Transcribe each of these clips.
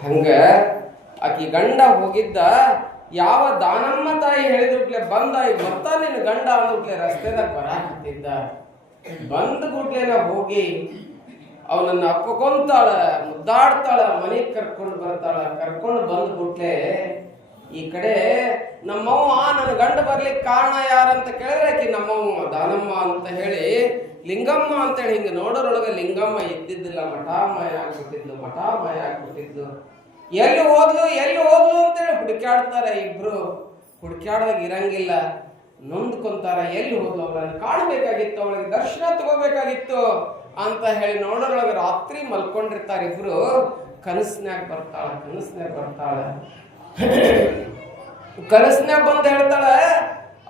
ಹಂಗ ಆಕಿ ಗಂಡ ಹೋಗಿದ್ದ. ಯಾವ ದಾನಮ್ಮ ತಾಯಿ ಹೇಳಿದ್ಬಿಟ್ಲೆ ಬಂದ ಈಗ ಬರ್ತಾ ನಿನ್ನ ಗಂಡ ಅಂದ್ಬಿಟ್ಲೆ ರಸ್ತೆದಾಗ ಬರಾಕತ್ತಿದ್ದ. ಬಂದ ಗುಡ್ಲೇನ ಹೋಗಿ ಅವನನ್ನ ಅಪ್ಪಕೊಂತಾಳ, ಮುದ್ದಾಡ್ತಾಳ, ಮನೆಗೆ ಕರ್ಕೊಂಡು ಬರ್ತಾಳ. ಕರ್ಕೊಂಡು ಬಂದ್ಬಿಟ್ಲೆ ಈ ಕಡೆ ನಮ್ಮವ್ವ ನನ್ನ ಗಂಡ ಬರ್ಲಿಕ್ಕೆ ಕಾರಣ ಯಾರಂತ ಕೇಳಿದ್ರೆ ಆಕಿ ನಮ್ಮವ್ವ ದಾನಮ್ಮ ಅಂತ ಹೇಳಿ ಲಿಂಗಮ್ಮ ಅಂತೇಳಿ ಹಿಂಗೆ ನೋಡೋರೊಳಗೆ ಲಿಂಗಮ್ಮ ಇದ್ದಿದ್ದಿಲ್ಲ, ಮಠಾಮಯ ಆಗ್ಬಿಟ್ಟಿದ್ಲು. ಮಠಾಮಯ ಆಗ್ಬಿಟ್ಟಿದ್ಲು. ಎಲ್ಲಿ ಹೋದ್ಲು ಅಂತೇಳಿ ಹುಡುಕ್ಯಾಡ್ತಾರೆ ಇಬ್ರು. ಹುಡುಕ್ಯಾಡ್ದಾಗ ಇರಂಗಿಲ್ಲ, ನೊಂದ್ಕೊಂತಾರ. ಎಲ್ಲಿ ಹೋದ್ಲು, ಅವಳನ್ನು ಕಾಣಬೇಕಾಗಿತ್ತು, ಅವಳಿಗೆ ದರ್ಶನ ತಗೋಬೇಕಾಗಿತ್ತು ಅಂತ ಹೇಳಿ ನೋಡೋರೊಳಗೆ ರಾತ್ರಿ ಮಲ್ಕೊಂಡಿರ್ತಾರೆ ಇಬ್ರು. ಕನಸ್ನ್ಯಾಗ ಬರ್ತಾಳ. ಕನಸ್ನ್ಯಾಗ ಬಂದು ಹೇಳ್ತಾಳೆ,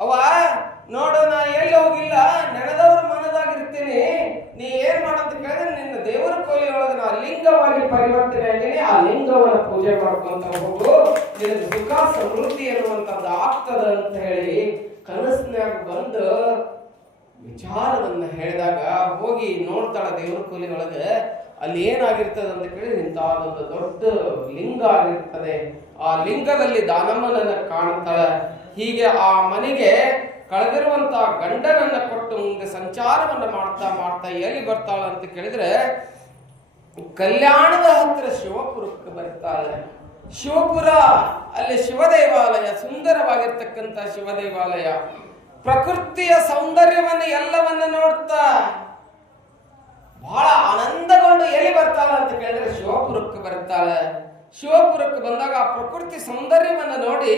ಅವ್ವ ನೋಡು ನಾ ಎಲ್ಲಿ ಹೋಗಿಲ್ಲ, ನೆನೆದವ್ರ ಮನದಾಗಿರ್ತೀನಿ. ನೀ ಏನ್ ಮಾಡಂತ ಕೇಳಿದ್ರೆ ನಿನ್ನ ದೇವರ ಕೋಲಿಯೊಳಗೆ ನಾ ಲಿಂಗವಾಗಿ ಪರಿವರ್ತನೆ ಆಗೀನಿ. ಆ ಲಿಂಗವನ್ನ ಪೂಜೆ ಮಾಡ್ಕೊಂತ ಹೋಗು, ನಿನ್ನ ಸುಖ ಸಮೃದ್ಧಿ ಎನ್ನುವಂಥದ್ದು ಆಗ್ತದ ಅಂತ ಹೇಳಿ ಕನಸ್ನ್ಯಾಗ ಬಂದು ವಿಚಾರವನ್ನ ಹೇಳಿದಾಗ ಹೋಗಿ ನೋಡ್ತಾಳ ದೇವರ ಕೋಲಿಯೊಳಗೆ. ಅಲ್ಲಿ ಏನಾಗಿರ್ತದೆ ಅಂತ ಕೇಳಿ ಇಂಥದೊಂದು ದೊಡ್ಡ ಲಿಂಗ ಆಗಿರ್ತದೆ. ಆ ಲಿಂಗದಲ್ಲಿ ದಾನಮ್ಮನನ್ನ ಕಾಣ್ತಾಳ. ಹೀಗೆ ಆ ಮನೆಗೆ ಕಳೆದಿರುವಂತ ಗಂಡನನ್ನ ಕೊಟ್ಟು ಮುಂದೆ ಸಂಚಾರವನ್ನ ಮಾಡ್ತಾ ಎಲ್ಲಿ ಬರ್ತಾಳ ಅಂತ ಕೇಳಿದ್ರೆ ಕಲ್ಯಾಣದ ಹತ್ತಿರ ಶಿವಪುರಕ್ಕೆ ಬರ್ತಾಳೆ. ಶಿವಪುರ ಅಲ್ಲಿ ಶಿವ ದೇವಾಲಯ, ಸುಂದರವಾಗಿರ್ತಕ್ಕಂಥ ಶಿವ ದೇವಾಲಯ. ಪ್ರಕೃತಿಯ ಸೌಂದರ್ಯವನ್ನ ಎಲ್ಲವನ್ನ ನೋಡ್ತಾ ಬಹಳ ಆನಂದಗೊಂಡು ಎಲ್ಲಿ ಬರ್ತಾಳ ಅಂತ ಕೇಳಿದ್ರೆ ಶಿವಪುರಕ್ಕೆ ಬರ್ತಾಳೆ. ಶಿವಪುರಕ್ಕೆ ಬಂದಾಗ ಆ ಪ್ರಕೃತಿ ಸೌಂದರ್ಯವನ್ನ ನೋಡಿ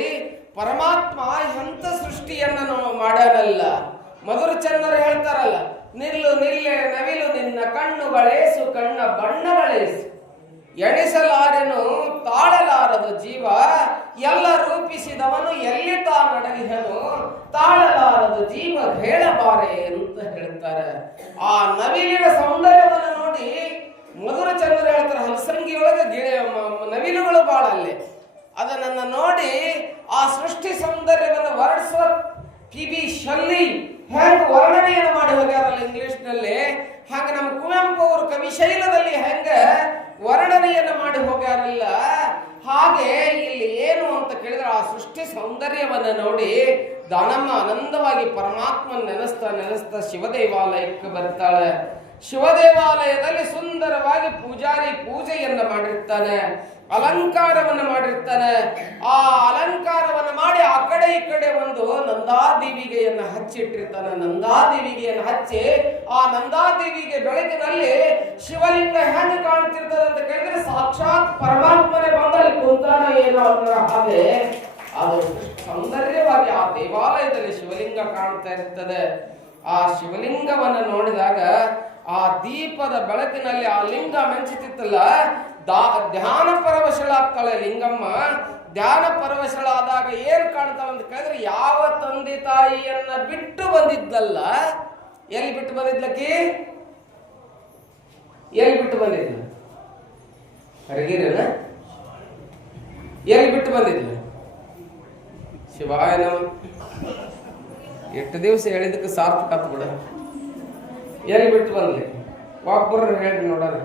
ಪರಮಾತ್ಮ ಎಂಥ ಸೃಷ್ಟಿಯನ್ನ ಮಾಡ್ಯಾನಲ್ಲ. ಮಧುರಚನ್ನರು ಹೇಳ್ತಾರಲ್ಲ, ನಿಲ್ಲೆ ನವಿಲು ನಿನ್ನ ಕಣ್ಣುಗಳೇಸು, ಕಣ್ಣ ಬಣ್ಣಗಳೇಸು, ಎಣಿಸಲಾರೆನು ತಾಳಲಾರದು ಜೀವ, ಎಲ್ಲ ರೂಪಿಸಿದವನು ಎಲ್ಲಿ ತಾನಡಗಿಹನು, ತಾಳಲಾರದು ಜೀವ ಹೇಳಬಾರೆ ಅಂತ ಹೇಳ್ತಾರೆ. ಆ ನವಿಲಿನ ಸೌಂದರ್ಯವನ್ನು ನೋಡಿ ಮಧುರಚಂದ್ರ ಹೇಳ್ತಾರೆ, ಹಲಸಂಗಿಯೊಳಗೆ ನವಿಲುಗಳು ಬಾಳ ಅಲ್ಲೇ. ಅದನ್ನ ನೋಡಿ ಆ ಸೃಷ್ಟಿ ಸೌಂದರ್ಯವನ್ನು ವರ್ಣಿಸುವ ಪಿ.ಬಿ. ಶೆಲ್ಲಿ ಹೆಂಗ್ ವರ್ಣನೆಯನ್ನು ಮಾಡಿ ಹೋಗ್ಯಾರಲ್ಲ ಇಂಗ್ಲಿಷ್ನಲ್ಲಿ, ಹಾಗೆ ನಮ್ಮ ಕುವೆಂಪು ಅವರು ಕವಿಶೈಲದಲ್ಲಿ ಹೆಂಗ ವರ್ಣನೆಯನ್ನು ಮಾಡಿ ಹೋಗ್ಯಾರಲ್ಲ, ಹಾಗೆ ಇಲ್ಲಿ ಏನು ಅಂತ ಕೇಳಿದ್ರೆ ಆ ಸೃಷ್ಟಿ ಸೌಂದರ್ಯವನ್ನು ನೋಡಿ ದಾನಮ್ಮ ಆನಂದವಾಗಿ ಪರಮಾತ್ಮನ ನೆನೆಸ್ತಾ ಶಿವದೇವಾಲಯಕ್ಕೆ ಬರ್ತಾಳೆ. ಶಿವದೇವಾಲಯದಲ್ಲಿ ಸುಂದರವಾಗಿ ಪೂಜಾರಿ ಪೂಜೆಯನ್ನ ಮಾಡಿರ್ತಾನೆ, ಅಲಂಕಾರವನ್ನು ಮಾಡಿರ್ತಾನೆ. ಆ ಅಲಂಕಾರವನ್ನು ಮಾಡಿ ಆ ಕಡೆ ಈ ಕಡೆ ಒಂದು ನಂದಾದೇವಿಗೆಯನ್ನು ಹಚ್ಚಿಟ್ಟಿರ್ತಾನೆ. ನಂದಾದೇವಿಗೆಯನ್ನು ಹಚ್ಚಿ ಆ ನಂದಾದೇವಿಗೆ ಬೆಳಕಿನಲ್ಲಿ ಶಿವಲಿಂಗ ಹೆಂಗೆ ಕಾಣ್ತಿರ್ತದೆ ಅಂತ ಕೇಳಿದ್ರೆ ಸಾಕ್ಷಾತ್ ಪರಮಾತ್ಮನೇ ಬಂದಲ್ಲಿ ಕುಂತಾನ ಏನೋ ಅನ್ನೋ ಹಾಗೆ ಅದು ಸೌಂದರ್ಯವಾಗಿ ಆ ದೇವಾಲಯದಲ್ಲಿ ಶಿವಲಿಂಗ ಕಾಣ್ತಾ ಇರ್ತದೆ. ಆ ಶಿವಲಿಂಗವನ್ನು ನೋಡಿದಾಗ ಆ ದೀಪದ ಬೆಳಕಿನಲ್ಲಿ ಆ ಲಿಂಗ ಮೆಂಚುತ್ತಿತ್ತಲ್ಲ, ಧ್ಯಾನ ಪರವಶಳಾಗ್ತಾಳೆ ಲಿಂಗಮ್ಮ. ಧ್ಯಾನ ಪರವಶಳಾದಾಗ ಏನ್ ಕಾಣ್ತಾಳೆ ಅಂತ ಕೇಳಿದ್ರೆ ಯಾವ ತಂದೆ ತಾಯಿಯನ್ನ ಬಿಟ್ಟು ಬಂದಿದ್ದಲ್ಲ, ಎಲ್ಲಿ ಬಿಟ್ಟು ಬಂದಿದ್ಲಕ್ಕಿ? ಎಲ್ಲಿ ಬಿಟ್ಟು ಬಂದಿದ್ಲ? ಹರಗಿರಲ್ಲ, ಎಲ್ಲಿ ಬಿಟ್ಟು ಬಂದಿದ್ಲ? ಶಿವಾಯ ನಮ. ಎಷ್ಟು ದಿವಸ ಹೇಳಿದಕ್ಕೆ ಸಾರ್ಥಕ ಬಿಡ. ಎಲ್ಲಿ ಬಿಟ್ಟು ಬಂದ್ಲಿ? ಒಬ್ಬರು ಹೇಳ್ರಿ ನೋಡ್ರಿ.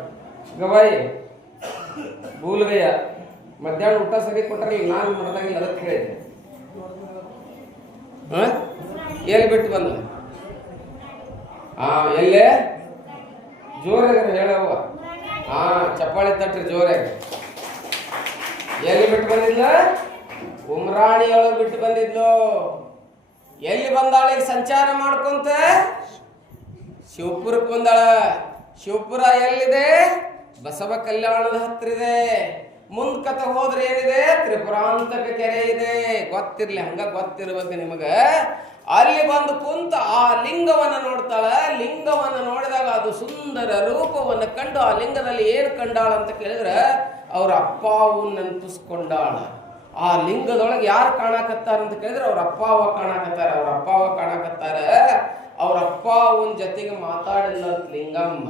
ಗವಾಯಿ ಬೂಲ್ಗಯ್ಯ ಮಧ್ಯಾಹ್ನ ಊಟ ಸರಿ ಕೊಟ್ಟರೆ ನಾನು ಮಾಡೋದಾಗಿಲ್ಲ, ಅದಕ್ಕೆ ಹೇಳಿದೆ. ಎಲ್ಲಿ ಬಿಟ್ಟು ಬಂದ? ಎಲ್ಲೇ ಜೋರಾಗ ಹೇಳವ್ವ. ಚಪ್ಪಾಳಿ ತಟ್ರಿ ಜೋರಾಗ. ಎಲ್ಲಿ ಬಿಟ್ಟು ಬಂದಿದ್ಲ? ಉಮ್ರಾಣಿಯೊಳಗೆ ಬಿಟ್ಟು ಬಂದಿದ್ಲು. ಎಲ್ಲಿ ಬಂದಾಳಿಗೆ ಸಂಚಾರ ಮಾಡ್ಕೊಂತ? ಶಿವಪುರಕ್ಕೆ ಬಂದಾಳ. ಶಿವಪುರ ಎಲ್ಲಿದೆ? ಬಸವ ಕಲ್ಯಾಣದ ಹತ್ರ ಇದೆ. ಮುಂದ್ ಕಥ ಹೋದ್ರೆ ಏನಿದೆ? ತ್ರಿಪುರಾಂತಕ ಕೆರೆ ಇದೆ. ಗೊತ್ತಿರ್ಲಿ, ಹಂಗ ಗೊತ್ತಿರ್ಬೇಕು ನಿಮಗ. ಅಲ್ಲಿ ಬಂದು ಕುಂತ ಆ ಲಿಂಗವನ್ನ ನೋಡ್ತಾಳ. ಲಿಂಗವನ್ನ ನೋಡಿದಾಗ ಅದು ಸುಂದರ ರೂಪವನ್ನು ಕಂಡು ಆ ಲಿಂಗದಲ್ಲಿ ಏನ್ ಕಂಡಾಳ ಅಂತ ಕೇಳಿದ್ರೆ ಅವ್ರ ಅಪ್ಪಾವು ನೆನಪಿಸ್ಕೊಂಡಾಳ. ಆ ಲಿಂಗದೊಳಗೆ ಯಾರು ಕಾಣಕತ್ತಾರ ಅಂತ ಕೇಳಿದ್ರೆ ಅವ್ರ ಅಪ್ಪಾವ ಕಾಣಕತ್ತಾರ. ಅವ್ರ ಅಪ್ಪ ಅವನ ಜೊತೆಗೆ ಮಾತಾಡಿಲ್ಲ ಲಿಂಗಮ್ಮ.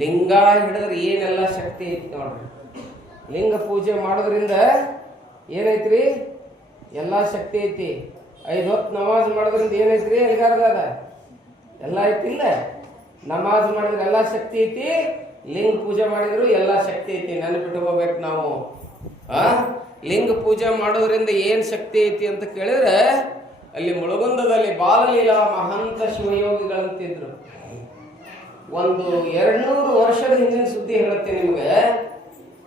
ಲಿಂಗ ಹಿಡಿದ್ರೆ ಏನೆಲ್ಲ ಶಕ್ತಿ ಐತಿ ನೋಡ್ರಿ. ಲಿಂಗ ಪೂಜೆ ಮಾಡೋದ್ರಿಂದ ಏನೈತ್ರಿ? ಎಲ್ಲ ಶಕ್ತಿ ಐತಿ. 5 ಹೊತ್ತು ನಮಾಜ್ ಮಾಡೋದ್ರಿಂದ ಏನೈತ್ರಿ? ಎಲ್ಗಾರದ ಎಲ್ಲ ಐತಿಲ್ಲ. ನಮಾಜ್ ಮಾಡಿದ್ರೆ ಎಲ್ಲ ಶಕ್ತಿ ಐತಿ. ಲಿಂಗ ಪೂಜೆ ಮಾಡಿದ್ರು ಎಲ್ಲ ಶಕ್ತಿ ಐತಿ, ನೆನಪಿಟ್ಕೋಬೇಕು ನಾವು. ಲಿಂಗ ಪೂಜೆ ಮಾಡೋದ್ರಿಂದ ಏನ್ ಶಕ್ತಿ ಐತಿ ಅಂತ ಕೇಳಿದ್ರೆ, ಅಲ್ಲಿ ಮುಳುಗುಂದದಲ್ಲಿ ಬಾಲಲೀಲಾ ಮಹಂತ ಶಿವಯೋಗಿಗಳಂತಿದ್ರು. ಒಂದು 200 ವರ್ಷದ ಹಿಂದಿನ ಸುದ್ದಿ ಹೇಳುತ್ತೆ ನಿಮಗೆ.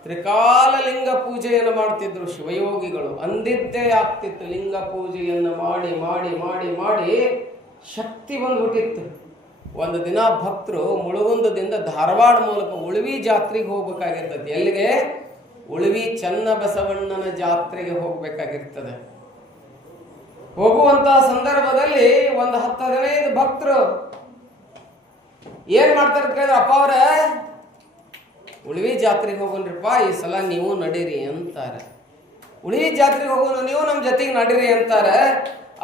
ತ್ರಿಕಾಲ ಲಿಂಗ ಪೂಜೆಯನ್ನು ಮಾಡ್ತಿದ್ರು ಶಿವಯೋಗಿಗಳು. ಅಂದಿದ್ದೇ ಆಗ್ತಿತ್ತು. ಲಿಂಗ ಪೂಜೆಯನ್ನು ಮಾಡಿ ಮಾಡಿ ಮಾಡಿ ಮಾಡಿ ಶಕ್ತಿ ಬಂದ್ಬಿಟ್ಟಿತ್ತು. ಒಂದು ದಿನ ಭಕ್ತರು ಮುಳುಗುಂದದಿಂದ ಧಾರವಾಡ ಮೂಲಕ ಉಳುವಿ ಜಾತ್ರೆಗೆ ಹೋಗ್ಬೇಕಾಗಿರ್ತದೆ. ಎಲ್ಲಿಗೆ? ಉಳುವಿ ಚನ್ನಬಸವಣ್ಣನ ಜಾತ್ರೆಗೆ ಹೋಗ್ಬೇಕಾಗಿರ್ತದೆ. ಹೋಗುವಂತ ಸಂದರ್ಭದಲ್ಲಿ ಒಂದು 10-15 ಭಕ್ತರು ಏನ್ ಮಾಡ್ತಾರೆ ಕೇಳಿದ್ರೆ, ಅಪ್ಪ ಅವ್ರ ಉಳುವಿ ಜಾತ್ರೆಗೆ ಹೋಗೋಣ್ರಿಪ್ಪ, ಈ ಸಲ ನೀವು ನಡೀರಿ ಅಂತಾರೆ. ಉಳುವಿ ಜಾತ್ರೆಗೆ ಹೋಗೋಣ, ನೀವು ನಮ್ಮ ಜೊತೆಗೆ ನಡೀರಿ ಅಂತಾರೆ.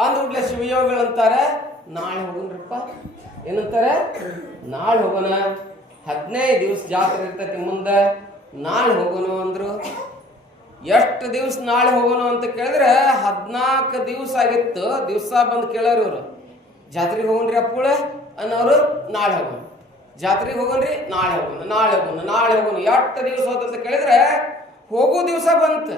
ಅಂದ್ಬಿಟ್ಲೆ ಶಿವಯೋಗಿಗಳು ಅಂತಾರೆ, ನಾಳೆ ಹೋಗೋಣ್ರಿಪ್ಪ. ಏನಂತಾರೆ? ನಾಳೆ ಹೋಗೋಣ, 15 ದಿವಸ ಜಾತ್ರೆ ಇರ್ತೈತಿ ಮುಂದೆ, ನಾಳೆ ಹೋಗೋಣ ಅಂದ್ರು. ಎಷ್ಟು ದಿವಸ ನಾಳೆ ಹೋಗೋಣ ಅಂತ ಕೇಳಿದ್ರೆ 14 ದಿವಸ ಆಗಿತ್ತು. ದಿವಸ ಬಂದು ಕೇಳೋರು ಇವರು, ಜಾತ್ರೆಗೆ ಹೋಗೋಣ್ರಿ ಅಪ್ಪುಳ ಅನ್ನೋರು, ನಾಳೆ ಹೋಗೋಣ. ಜಾತ್ರೆಗೆ ಹೋಗೋಣ್ರಿ, ನಾಳೆ ಹೋಗೋಣ, ನಾಳೆ ಹೋಗೋಣ, ನಾಳೆ ಹೋಗೋಣ. ಎಷ್ಟು ದಿವಸ ಹೋದಂತ ಕೇಳಿದ್ರೆ ಹೋಗೋ ದಿವಸ ಬಂತು.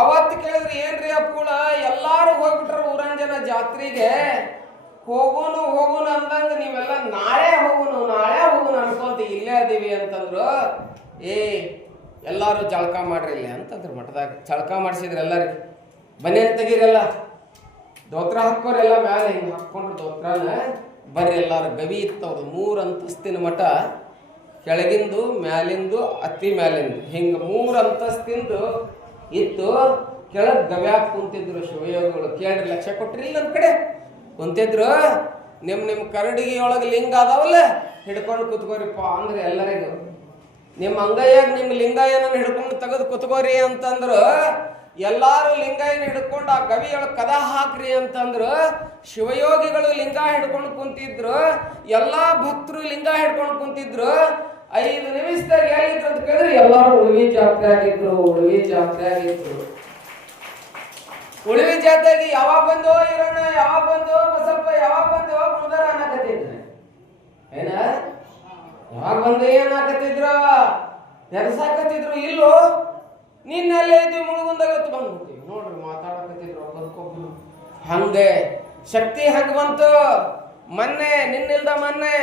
ಅವತ್ತು ಕೇಳಿದ್ರೆ, ಏನ್ರಿ ಅಪ್ಪುಳ ಎಲ್ಲಾರು ಹೋಗ್ಬಿಟ್ರ ಊರನ್ ಜನ ಜಾತ್ರೆಗೆ, ಹೋಗೋನು ಹೋಗೋನು ಅಂದಂಗ ನೀವೆಲ್ಲ ನಾಳೆ ಹೋಗೋನು ನಾಳೆ ಹೋಗೋನು ಅನ್ಕೊಂತ ಇಲ್ಲೇ ಅದೀವಿ ಅಂತಂದ್ರು. ಎಲ್ಲಾರು ಜಳಕ ಮಾಡ್ರಿ ಇಲ್ಲ ಅಂತಂದ್ರು ಮಠದಾಗ. ಜಳಕ ಮಾಡಿಸಿದ್ರು ಎಲ್ಲರಿಗೆ. ಬನ್ನಿ ಅಂತ ತೆಗೀರಲ್ಲ, ದೋತ್ರ ಹಾಕೋರೆಲ್ಲ ಮ್ಯಾಲೆ ಹಿಂಗೆ ಹಾಕ್ಕೊಂಡ್ರು ದೋತ್ರನ. ಬರ್ರಿ ಎಲ್ಲಾರು. ಗವಿ ಇತ್ತವ್ರು, 3 ಅಂತಸ್ತಿನ ಮಠ, ಕೆಳಗಿಂದು ಮ್ಯಾಲಿಂದು ಅತಿ ಮ್ಯಾಲಿಂದು ಹಿಂಗೆ 3 ಅಂತಸ್ತಿಂದು ಇತ್ತು. ಕೆಳಗೆ ಗವ್ಯಾಗ ಕುಂತಿದ್ರು ಶಿವಯೋಗಿಗಳು. ಕೇಳ್ರಿ, ಲಕ್ಷ ಕೊಟ್ರಿಲ್ಲ ನನ್ನ ಕಡೆ ಕುಂತಿದ್ರು. ನಿಮ್ಮ ಕರಡಿಗೆ ಒಳಗೆ ಲಿಂಗ ಅದಾವಲ್ಲ, ಹಿಡ್ಕೊಂಡು ಕುತ್ಕೋರಿಪ್ಪ ಅಂದ್ರೆ ಎಲ್ಲರಿಗೂ. ನಿಮ್ಮ ಅಂಗಯ್ಯಾಗ ನಿಮ್ಮ ಲಿಂಗಾಯನ ಹಿಡ್ಕೊಂಡು ತೆಗೆದು ಕುತ್ಕೋರಿ ಅಂತಂದ್ರು. ಎಲ್ಲಾರು ಲಿಂಗಾಯನ ಹಿಡ್ಕೊಂಡು ಆ ಗವಿಯೊಳಗೆ ಕದ ಹಾಕ್ರಿ ಅಂತಂದ್ರು. ಶಿವಯೋಗಿಗಳು ಲಿಂಗ ಹಿಡ್ಕೊಂಡು ಕುಂತಿದ್ರು, ಎಲ್ಲಾ ಭಕ್ತರು ಲಿಂಗ ಹಿಡ್ಕೊಂಡು ಕುಂತಿದ್ರು. 5 ನಿಮಿಷದಾಗ ಹೇಳಿದ್ರು ಅಂತ ಕೇಳಿದ್ರೆ ಎಲ್ಲಾರು ಉಳುವಿ ಜಾತ್ರೆ ಆಗಿದ್ರು. ಉಳುವಿ ಜಾತ್ರೆ ಆಗಿದ್ರು. ಉಳುವಿ ಜಾತ್ರೆಗೆ ಯಾವಾಗ ಬಂದು ಇರೋಣ, ಯಾವಾಗ ಬಂದು ಬಸಪ್ಪ, ಯಾವಾಗ ಬಂದು ಗುರುದಾರ ಅನ್ನಕತ್ತಿದ್ರು. ಏನ ಯಾವಾಗ ಬಂದು ಏನಾಕತ್ತಿದ್ರು, ನೆನಸಾಕತ್ತಿದ್ರು. ಇಲ್ಲೋ ನಿನ್ನೆಲ್ಲೇ ಇದ್ವಿ ಮುಳುಗುಂದಾಗತ್ತು ಬಂದ್ಬಿಡ್ತೀವಿ ನೋಡ್ರಿ, ಮಾತಾಡಕತ್ತಿದ್ರು ಒಬ್ಬರಿಗೊಬ್ರು. ಹಂಗೆ ಶಕ್ತಿ ಹಂಗ ಬಂತು. ಮೊನ್ನೆ ನಿನ್ನಿಲ್ದ ಮೊನ್ನೆ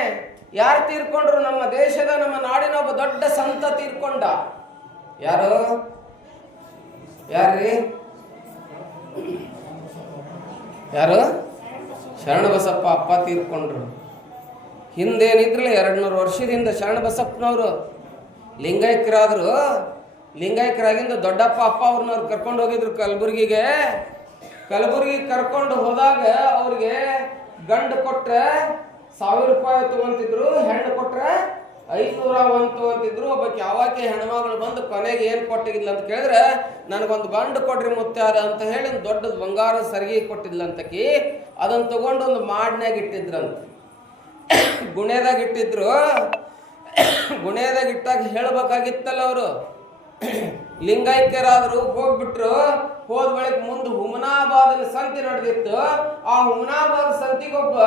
ಯಾರು ತೀರ್ಕೊಂಡ್ರು? ನಮ್ಮ ದೇಶದ ನಮ್ಮ ನಾಡಿನ ಒಬ್ಬ ದೊಡ್ಡ ಸಂತ ತೀರ್ಕೊಂಡ. ಯಾರು? ಯಾರ್ರಿ? ಯಾರು? ಶರಣಬಸಪ್ಪ ಅಪ್ಪ ತೀರ್ಕೊಂಡ್ರು. ಹಿಂದೇನಿದ್ರಲ್ಲ 200 ವರ್ಷದಿಂದ ಶರಣಬಸಪ್ಪನವರು ಲಿಂಗೈಕ್ಯರಾದ್ರು. ಲಿಂಗೈಕ್ಯರಾಗಿಂದ ದೊಡ್ಡಪ್ಪ ಅಪ್ಪ ಅವ್ರನ್ನವ್ರು ಕರ್ಕೊಂಡು ಹೋಗಿದ್ರು ಕಲಬುರ್ಗಿಗೆ. ಕಲಬುರ್ಗಿಗೆ ಕರ್ಕೊಂಡು ಹೋದಾಗ ಅವ್ರಿಗೆ ಗಂಡು ಕೊಟ್ರೆ 1000 ರೂಪಾಯಿ ತಗೊಂತಿದ್ರು, ಹೆಣ್ಣು ಕೊಟ್ರೆ 501 ತಗೊಂತಿದ್ರು. ಒಬ್ಬಕ್ಕೆ ಯಾವಾಕೆ ಹೆಣ್ಮಗಳು ಬಂದು ಕೊನೆಗೆ ಏನು ಕೊಟ್ಟಿದ್ಲ ಅಂತ ಕೇಳಿದ್ರೆ, ನನಗೊಂದು ಗಂಡು ಕೊಡ್ರಿ ಮುತ್ಯಾರ ಅಂತ ಹೇಳಿ ಒಂದು ದೊಡ್ಡದು ಬಂಗಾರ ಸರಿಗೆ ಕೊಟ್ಟಿದ್ಲಂತಕಿ. ಅದನ್ನು ತಗೊಂಡು ಒಂದು ಮಾಡ್ನ್ಯಾಗ ಇಟ್ಟಿದ್ರಂತ, ಗುಣೆದಾಗ ಇಟ್ಟಿದ್ರು. ಗುಣೆದಾಗ ಇಟ್ಟಾಗ ಹೇಳ್ಬೇಕಾಗಿತ್ತಲ್ಲ ಅವರು. ಲಿಂಗೈಕ್ಯರಾದ್ರು, ಹೋಗ್ಬಿಟ್ರು. ಹೋದ ಬಳಿಕ ಮುಂದೆ ಹುಮನಾಬಾದನ ಸಂತಿ ನಡೆದಿತ್ತು. ಆ ಹುಮನಾಬಾದ ಸಂತಿಗೊಬ್ಬ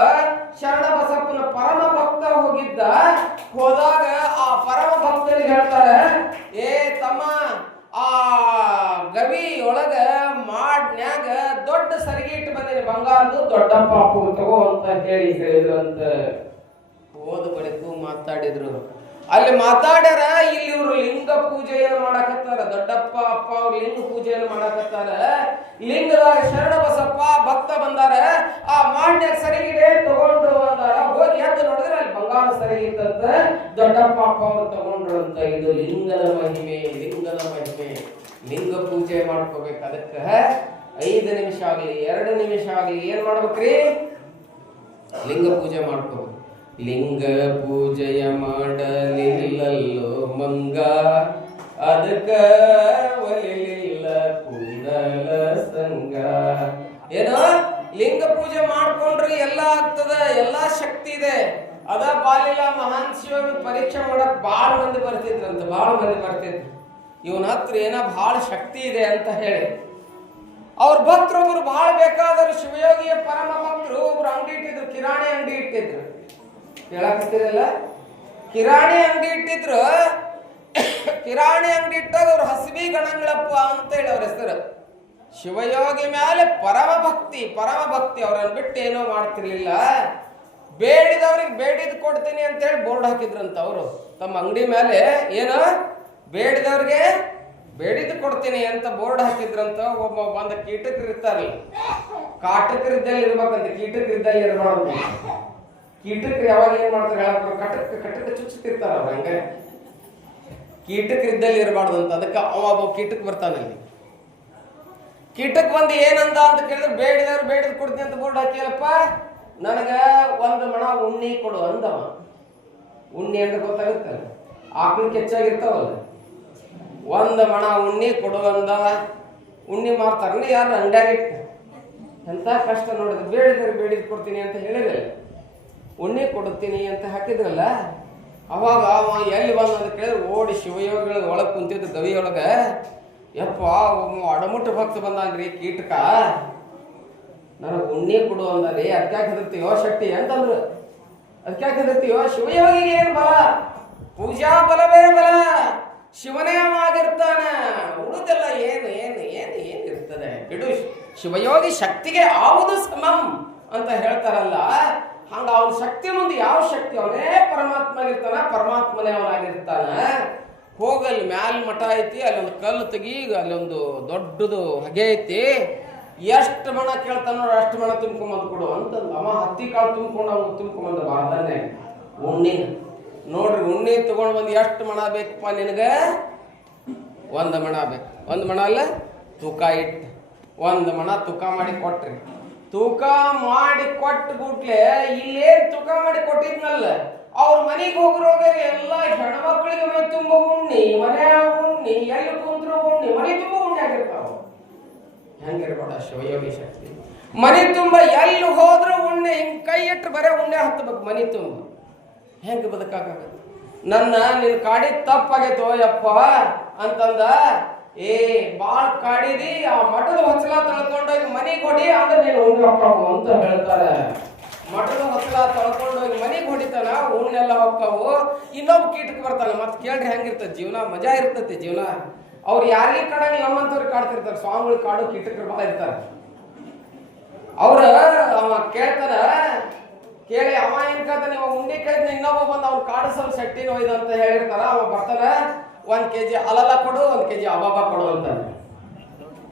ಶರಣಬಸಪ್ಪನ ಪರಮ ಭಕ್ತ ಹೋಗಿದ್ದ. ಹೋದಾಗ ಆ ಪರಮ ಭಕ್ತರಿಗೆ ಹೇಳ್ತಾರೆ, ಏ ತಮ್ಮ, ಆ ಗವಿ ಒಳಗ ಮಾಡ್ನ್ಯಾಗ ದೊಡ್ಡ ಸರಿಗೆ ಇಟ್ಟು ಬಂದೇನೆ ಬಂಗಾರದು, ದೊಡ್ಡಪ್ಪ ಅಪ್ಪು ತಗೋ ಅಂತ ಹೇಳಿದ್ರಂತ. ಹೋದ ಬಳಿಕ ಮಾತಾಡಿದ್ರು. ಅಲ್ಲಿ ಮಾತಾಡ್ಯಾರ. ಇಲ್ಲಿ ಇವರು ಲಿಂಗ ಪೂಜೆಯನ್ನು ಮಾಡಕತ್ತಾರ. ದೊಡ್ಡಪ್ಪ ಅಪ್ಪ ಅವ್ರು ಲಿಂಗ ಪೂಜೆಯನ್ನು ಮಾಡಕತ್ತಾರ. ಲಿಂಗದಾಗ ಶರಣಬಸಪ್ಪ ಭಕ್ತ ಬಂದಾರ. ಆ ಮಾಡ್ನ್ಯಾಗ ಸರಿಗಿದೆ ತಗೊಂಡು ಬಂದಾರ. ಹೋಗಿ ಎದ್ದು ನೋಡಿದ್ರೆ ಅಲ್ಲಿ ಬಂಗಾರ ಸರಿ ಇತ್ತಂತ. ದೊಡ್ಡಪ್ಪ ಅಪ್ಪ ಅವ್ರು ತಗೊಂಡ್ರು ಅಂತ. ಇದು ಲಿಂಗದ ಮಹಿಮೆ, ಲಿಂಗದ ಮಹಿಮೆ. ಲಿಂಗ ಪೂಜೆ ಮಾಡ್ಕೋಬೇಕು. ಅದಕ್ಕೆ 5 ನಿಮಿಷ ಆಗಲಿ 2 ನಿಮಿಷ ಆಗಲಿ ಏನ್ ಮಾಡ್ಬೇಕ್ರಿ? ಲಿಂಗ ಪೂಜೆ ಮಾಡ್ಕೋಬೇಕು. ಲಿಂಗ ಪೂಜೆಯ ಮಾಡಲಿಲ್ಲಲ್ಲೋ ಮಂಗ, ಅದಕ್ಕ ಒಲಿಲಿಲ್ಲ ಕೂಡಲ ಸಂಗ. ಏನೋ ಲಿಂಗ ಪೂಜೆ ಮಾಡ್ಕೊಂಡ್ರಿ ಎಲ್ಲ ಆಗ್ತದ, ಎಲ್ಲಾ ಶಕ್ತಿ ಇದೆ. ಅದ ಬಾಲಿಲ್ಲ ಮಹಾನ್ ಶಿವನ ಪರೀಕ್ಷೆ ಮಾಡಕ್ ಬಾಳ ಮಂದಿ ಬರ್ತಿದ್ರಂತ. ಬಾಳ ಮಂದಿ ಬರ್ತಿದ್ರು. ಇವನ ಹತ್ರ ಏನೋ ಬಹಳ ಶಕ್ತಿ ಇದೆ ಅಂತ ಹೇಳಿ. ಅವ್ರ ಭಕ್ತರೊಬ್ರು ಬಹಳ ಬೇಕಾದರು. ಶಿವಯೋಗಿಯ ಪರಮ ಭಕ್ತರು ಒಬ್ರು ಅಂಗಡಿ ಇಟ್ಟಿದ್ರು, ಕಿರಾಣಿ ಅಂಗಡಿ ಇಟ್ಟಿದ್ರು. ಹೇಳಕ್ತಿರಲ್ಲ, ಕಿರಾಣಿ ಅಂಗಡಿ ಇಟ್ಟಿದ್ರು. ಕಿರಾಣಿ ಅಂಗಡಿ ಇಟ್ಟಾಗ ಅವ್ರು ಹಸಿವಿ ಗಣಂಗಳಪ್ಪ ಅಂತ ಹೇಳಿ ಅವ್ರ ಹೆಸರು. ಶಿವಯೋಗಿ ಮೇಲೆ ಪರಮ ಭಕ್ತಿ ಅವ್ರನ್ನ ಬಿಟ್ಟು ಏನೋ ಮಾಡ್ತಿರ್ಲಿಲ್ಲ. ಬೇಡಿದವ್ರಿಗೆ ಬೇಡಿದ್ ಕೊಡ್ತೀನಿ ಅಂತ ಹೇಳಿ ಬೋರ್ಡ್ ಹಾಕಿದ್ರಂತ ಅವರು ತಮ್ಮ ಅಂಗಡಿ ಮೇಲೆ. ಏನೋ ಬೇಡಿದವ್ರಿಗೆ ಬೇಡಿದ್ ಕೊಡ್ತೀನಿ ಅಂತ ಬೋರ್ಡ್ ಹಾಕಿದ್ರಂತ. ಒಂದು ಕೀಟಕರು ಇರ್ತಾರಲ್ಲ, ಕಾಟಕರಿದ್ದಲ್ಲಿ ಇರ್ಬೇಕಂತ, ಕೀಟಕರಿದ್ದಲ್ಲಿ ಇರಬಾರ್ದು. ಕೀಟಕರು ಯಾವಾಗ ಏನ್ ಮಾಡ್ತಾರೆ ಕಟಕ ಚುಚ್ಚುತ್ತಿರ್ತಾರ ಅವ್ರ ಹಂಗೆ. ಕೀಟಕರಿದ್ದಲ್ಲಿ ಇರಬಾರ್ದು ಅಂತ. ಅದಕ್ಕೆ ಅವ ಕೀಟಕ್ ಬರ್ತಾನಲ್ಲಿ. ಕೀಟಕ್ ಬಂದು ಏನಂದ ಅಂತ ಕೇಳಿದ್ರೆ ಬೇಡಿದವ್ರು ಬೇಡಿದ್ ಕೊಡ್ತೀನಿ ಅಂತ ಬೋರ್ಡ್ ಹಾಕಿಯಲ್ಲಪ್ಪ, ನನಗ ಒಂದು ಮಣ ಉಣ್ಣಿ ಕೊಡು ಅಂದವ. ಉಣ್ಣಿ ಅಂದ್ರೆ ಗೊತ್ತಾಗುತ್ತಲ್ಲ, ಆಕಳು ಕೆಚ್ಚಾಗಿರ್ತಾವಲ್ಲ, ಒಂದು ಮಣ ಉಣ್ಣಿ ಕೊಡು ಅಂದ. ಉಣ್ಣಿ ಮಾರ್ತಾರ ಯಾರು ಅಂಗಡಿಯಾಗ ಇಟ್ಟು. ಎಂತ ಕಷ್ಟ ನೋಡಿದ್ರು. ಬೇಡಿದ್ರೆ ಬೇಡಿದ್ ಕೊಡ್ತೀನಿ ಅಂತ ಹೇಳಿದ್ರೆ ಉಣ್ಣಿ ಕೊಡುತ್ತೀನಿ ಅಂತ ಹಾಕಿದ್ರಲ್ಲ, ಅವಾಗ ಅವ ಎಲ್ಲಿ ಬಂದ ಅಂತ ಕೇಳಿದ್ರೆ ಓಡಿ ಶಿವಯೋಗಿಗಳ ಒಳಗೆ ಕುಂತಿದ್ದು ಗವಿಯೊಳಗ. ಯಪ್ಪ ಅಡಮುಟ್ಟು ಭಕ್ತ ಬಂದಾನ್ರಿ ಕೀಟಕ, ನನಗೆ ಉಣ್ಣಿ ಕೊಡು ಅಂದ್ರಿ. ಅದಕ್ಯಾಕೆ ಹೆದರ್ತೀವೋ ಶಕ್ತಿ ಅಂತಂದ್ರು. ಅದಕ್ಯಾಕೆ ಹೆದರ್ತೀವೋ? ಶಿವಯೋಗಿಗೆ ಏನು ಬಲ? ಪೂಜಾ ಬಲವೇ ಬಲ. ಶಿವನೇ ಆಗಿರ್ತಾನ. ಉಳಿದೆಲ್ಲ ಏನು ಏನು ಏನು ಏನು ಇರ್ತದೆ ಬಿಡು. ಶಿವಯೋಗಿ ಶಕ್ತಿಗೆ ಆವುದು ಸಮಂ ಅಂತ ಹೇಳ್ತಾರಲ್ಲ, ಹಂಗ ಅವನ ಶಕ್ತಿ ಮುಂದೆ ಯಾವ ಶಕ್ತಿ? ಅವನೇ ಪರಮಾತ್ಮ ಆಗಿರ್ತಾನ, ಪರಮಾತ್ಮನೇ ಅವನಾಗಿರ್ತಾನ. ಹೋಗಲ್ಲಿ ಮ್ಯಾಲ್ ಮಠ ಐತಿ, ಅಲ್ಲೊಂದು ಕಲ್ಲು ತೆಗಿ, ಅಲ್ಲೊಂದು ದೊಡ್ಡದು ಹಗೆ ಐತಿ. ಎಷ್ಟು ಮಣ ಕೇಳ್ತಾನ ನೋಡ್ರಿ ಅಷ್ಟು ಮಣ ತುಂಬ್ಕೊಂಬಂದು ಕೊಡು ಅಂತಂದು. ಅವ ಹತ್ತಿ ಕಾಳು ತುಂಬ್ಕೊಂಬಂದ ಬಾರದನ್ನೇ ಉಣ್ಣಿ. ನೋಡ್ರಿ ಉಣ್ಣಿ ತಗೊಂಡು ಬಂದು ಎಷ್ಟು ಮಣ ಬೇಕಪ್ಪ ನಿನಗೆ? ಒಂದು ಮಣ ಬೇಕು. ಒಂದು ಮಣ ಅಲ್ಲ, ತೂಕ ಇಟ್ಟು ಒಂದು ಮಣ ತೂಕ ಮಾಡಿ ಕೊಟ್ರಿ. ತೂಕ ಮಾಡಿ ಕೊಟ್ಟು ಬಿಟ್ಲೆ ಇಲ್ಲೇನ್ ತೂಕ ಮಾಡಿ ಕೊಟ್ಟಿದ್ನಲ್ಲ, ಅವ್ರ ಮನೆಗೆ ಹೋಗ್ರೋಗ ಎಲ್ಲ ಹೆಣ್ಮಕ್ಳಿಗೆ ಮನೆ ತುಂಬ ಉಣ್ಣಿ, ಮನೆ ಉಣ್ಣಿ, ಎಲ್ಲಿ ಕುಂತ್ರು ಉಣ್ಣಿ, ಮನೆ ತುಂಬ ಉಣ್ಣಿ ಆಗಿರ್ತಾವ. ಹೆಂಗಿರ್ಬೇಡ ಶಿವಯೋಗಿ ಶಕ್ತಿ. ಮನೆ ತುಂಬ ಎಲ್ಲಿ ಹೋದ್ರು ಉಣ್ಣೆ. ಹಿಂಗ್ ಕೈ ಇಟ್ಟು ಬರೇ ಉಣ್ಣೆ ಹತ್ತಬೇಕು ಮನೆ ತುಂಬ. ಹೆಂಗ ಬದುಕಾಗತ್ತೆ? ನಿನ್ ಕಾಡಿದ್ ತಪ್ಪಾಗೈತೋ ಯಪ್ಪ ಅಂತಂದ. ಬಾಳ್ ಕಾಡಿದಿ, ಆ ಮಠದ ಹೊಸಲ ತೊಳ್ಕೊಂಡೋಗಿ ಮನೆಗೆ ಹೊಡಿ ಅಂದ್ರೆ ನೀನು ಉಣ್ಣೆ ಹೊಕ್ಕಾವು ಅಂತ ಹೇಳ್ತಾರೆ. ಮಠದ ಹೊಸಲ ತೊಳ್ಕೊಂಡೋಗಿ ಮನೆಗೆ ಹೊಡಿತಾನ, ಉಣ್ಣೆಲ್ಲ ಹೊಕ್ಕಾವು. ಇನ್ನೊಬ್ಬ ಕೀಟಕ್ಕೆ ಬರ್ತಾನ. ಮತ್ತೆ ಕೇಳ್ರಿ ಹೆಂಗಿರ್ತದೆ ಜೀವನ? ಮಜಾ ಇರ್ತತಿ ಜೀವನ. ಅವ್ರು ಯಾರಿಗೆ ಕಾಡಂಗಿಲ್ಲ, ನಮ್ಮಂತವ್ರಿಗೆ ಕಾಡ್ತಿರ್ತಾರೆ. ಸ್ವಾಮಿಗಳು ಕಾಡು ಕೀಟಕರು ಬಹಳ ಇರ್ತಾರೆ. ಅವ ಕೇಳ್ತಾನ, ಕೇಳಿ ಅವ ಏನ್ ಕೇಳ್ತಾನೆ, ಇವಾಗ ಉಂಡಿ ಕೇಳಿದ್ನ. ಇನ್ನೊಬ್ಬ ಬಂದು ಅವ್ನು ಕಾಡು ಸ್ವಲ್ಪ ಸೆಟ್ಟಿನ ಒಯ್ದು ಅಂತ ಹೇಳಿರ್ತಾರ. ಅವ ಬರ್ತಾನ, 1 kg ಅಲಲ ಕೊಡು, 1 kg ಅಬಾಬ ಕೊಡು ಅಂತಾನೆ.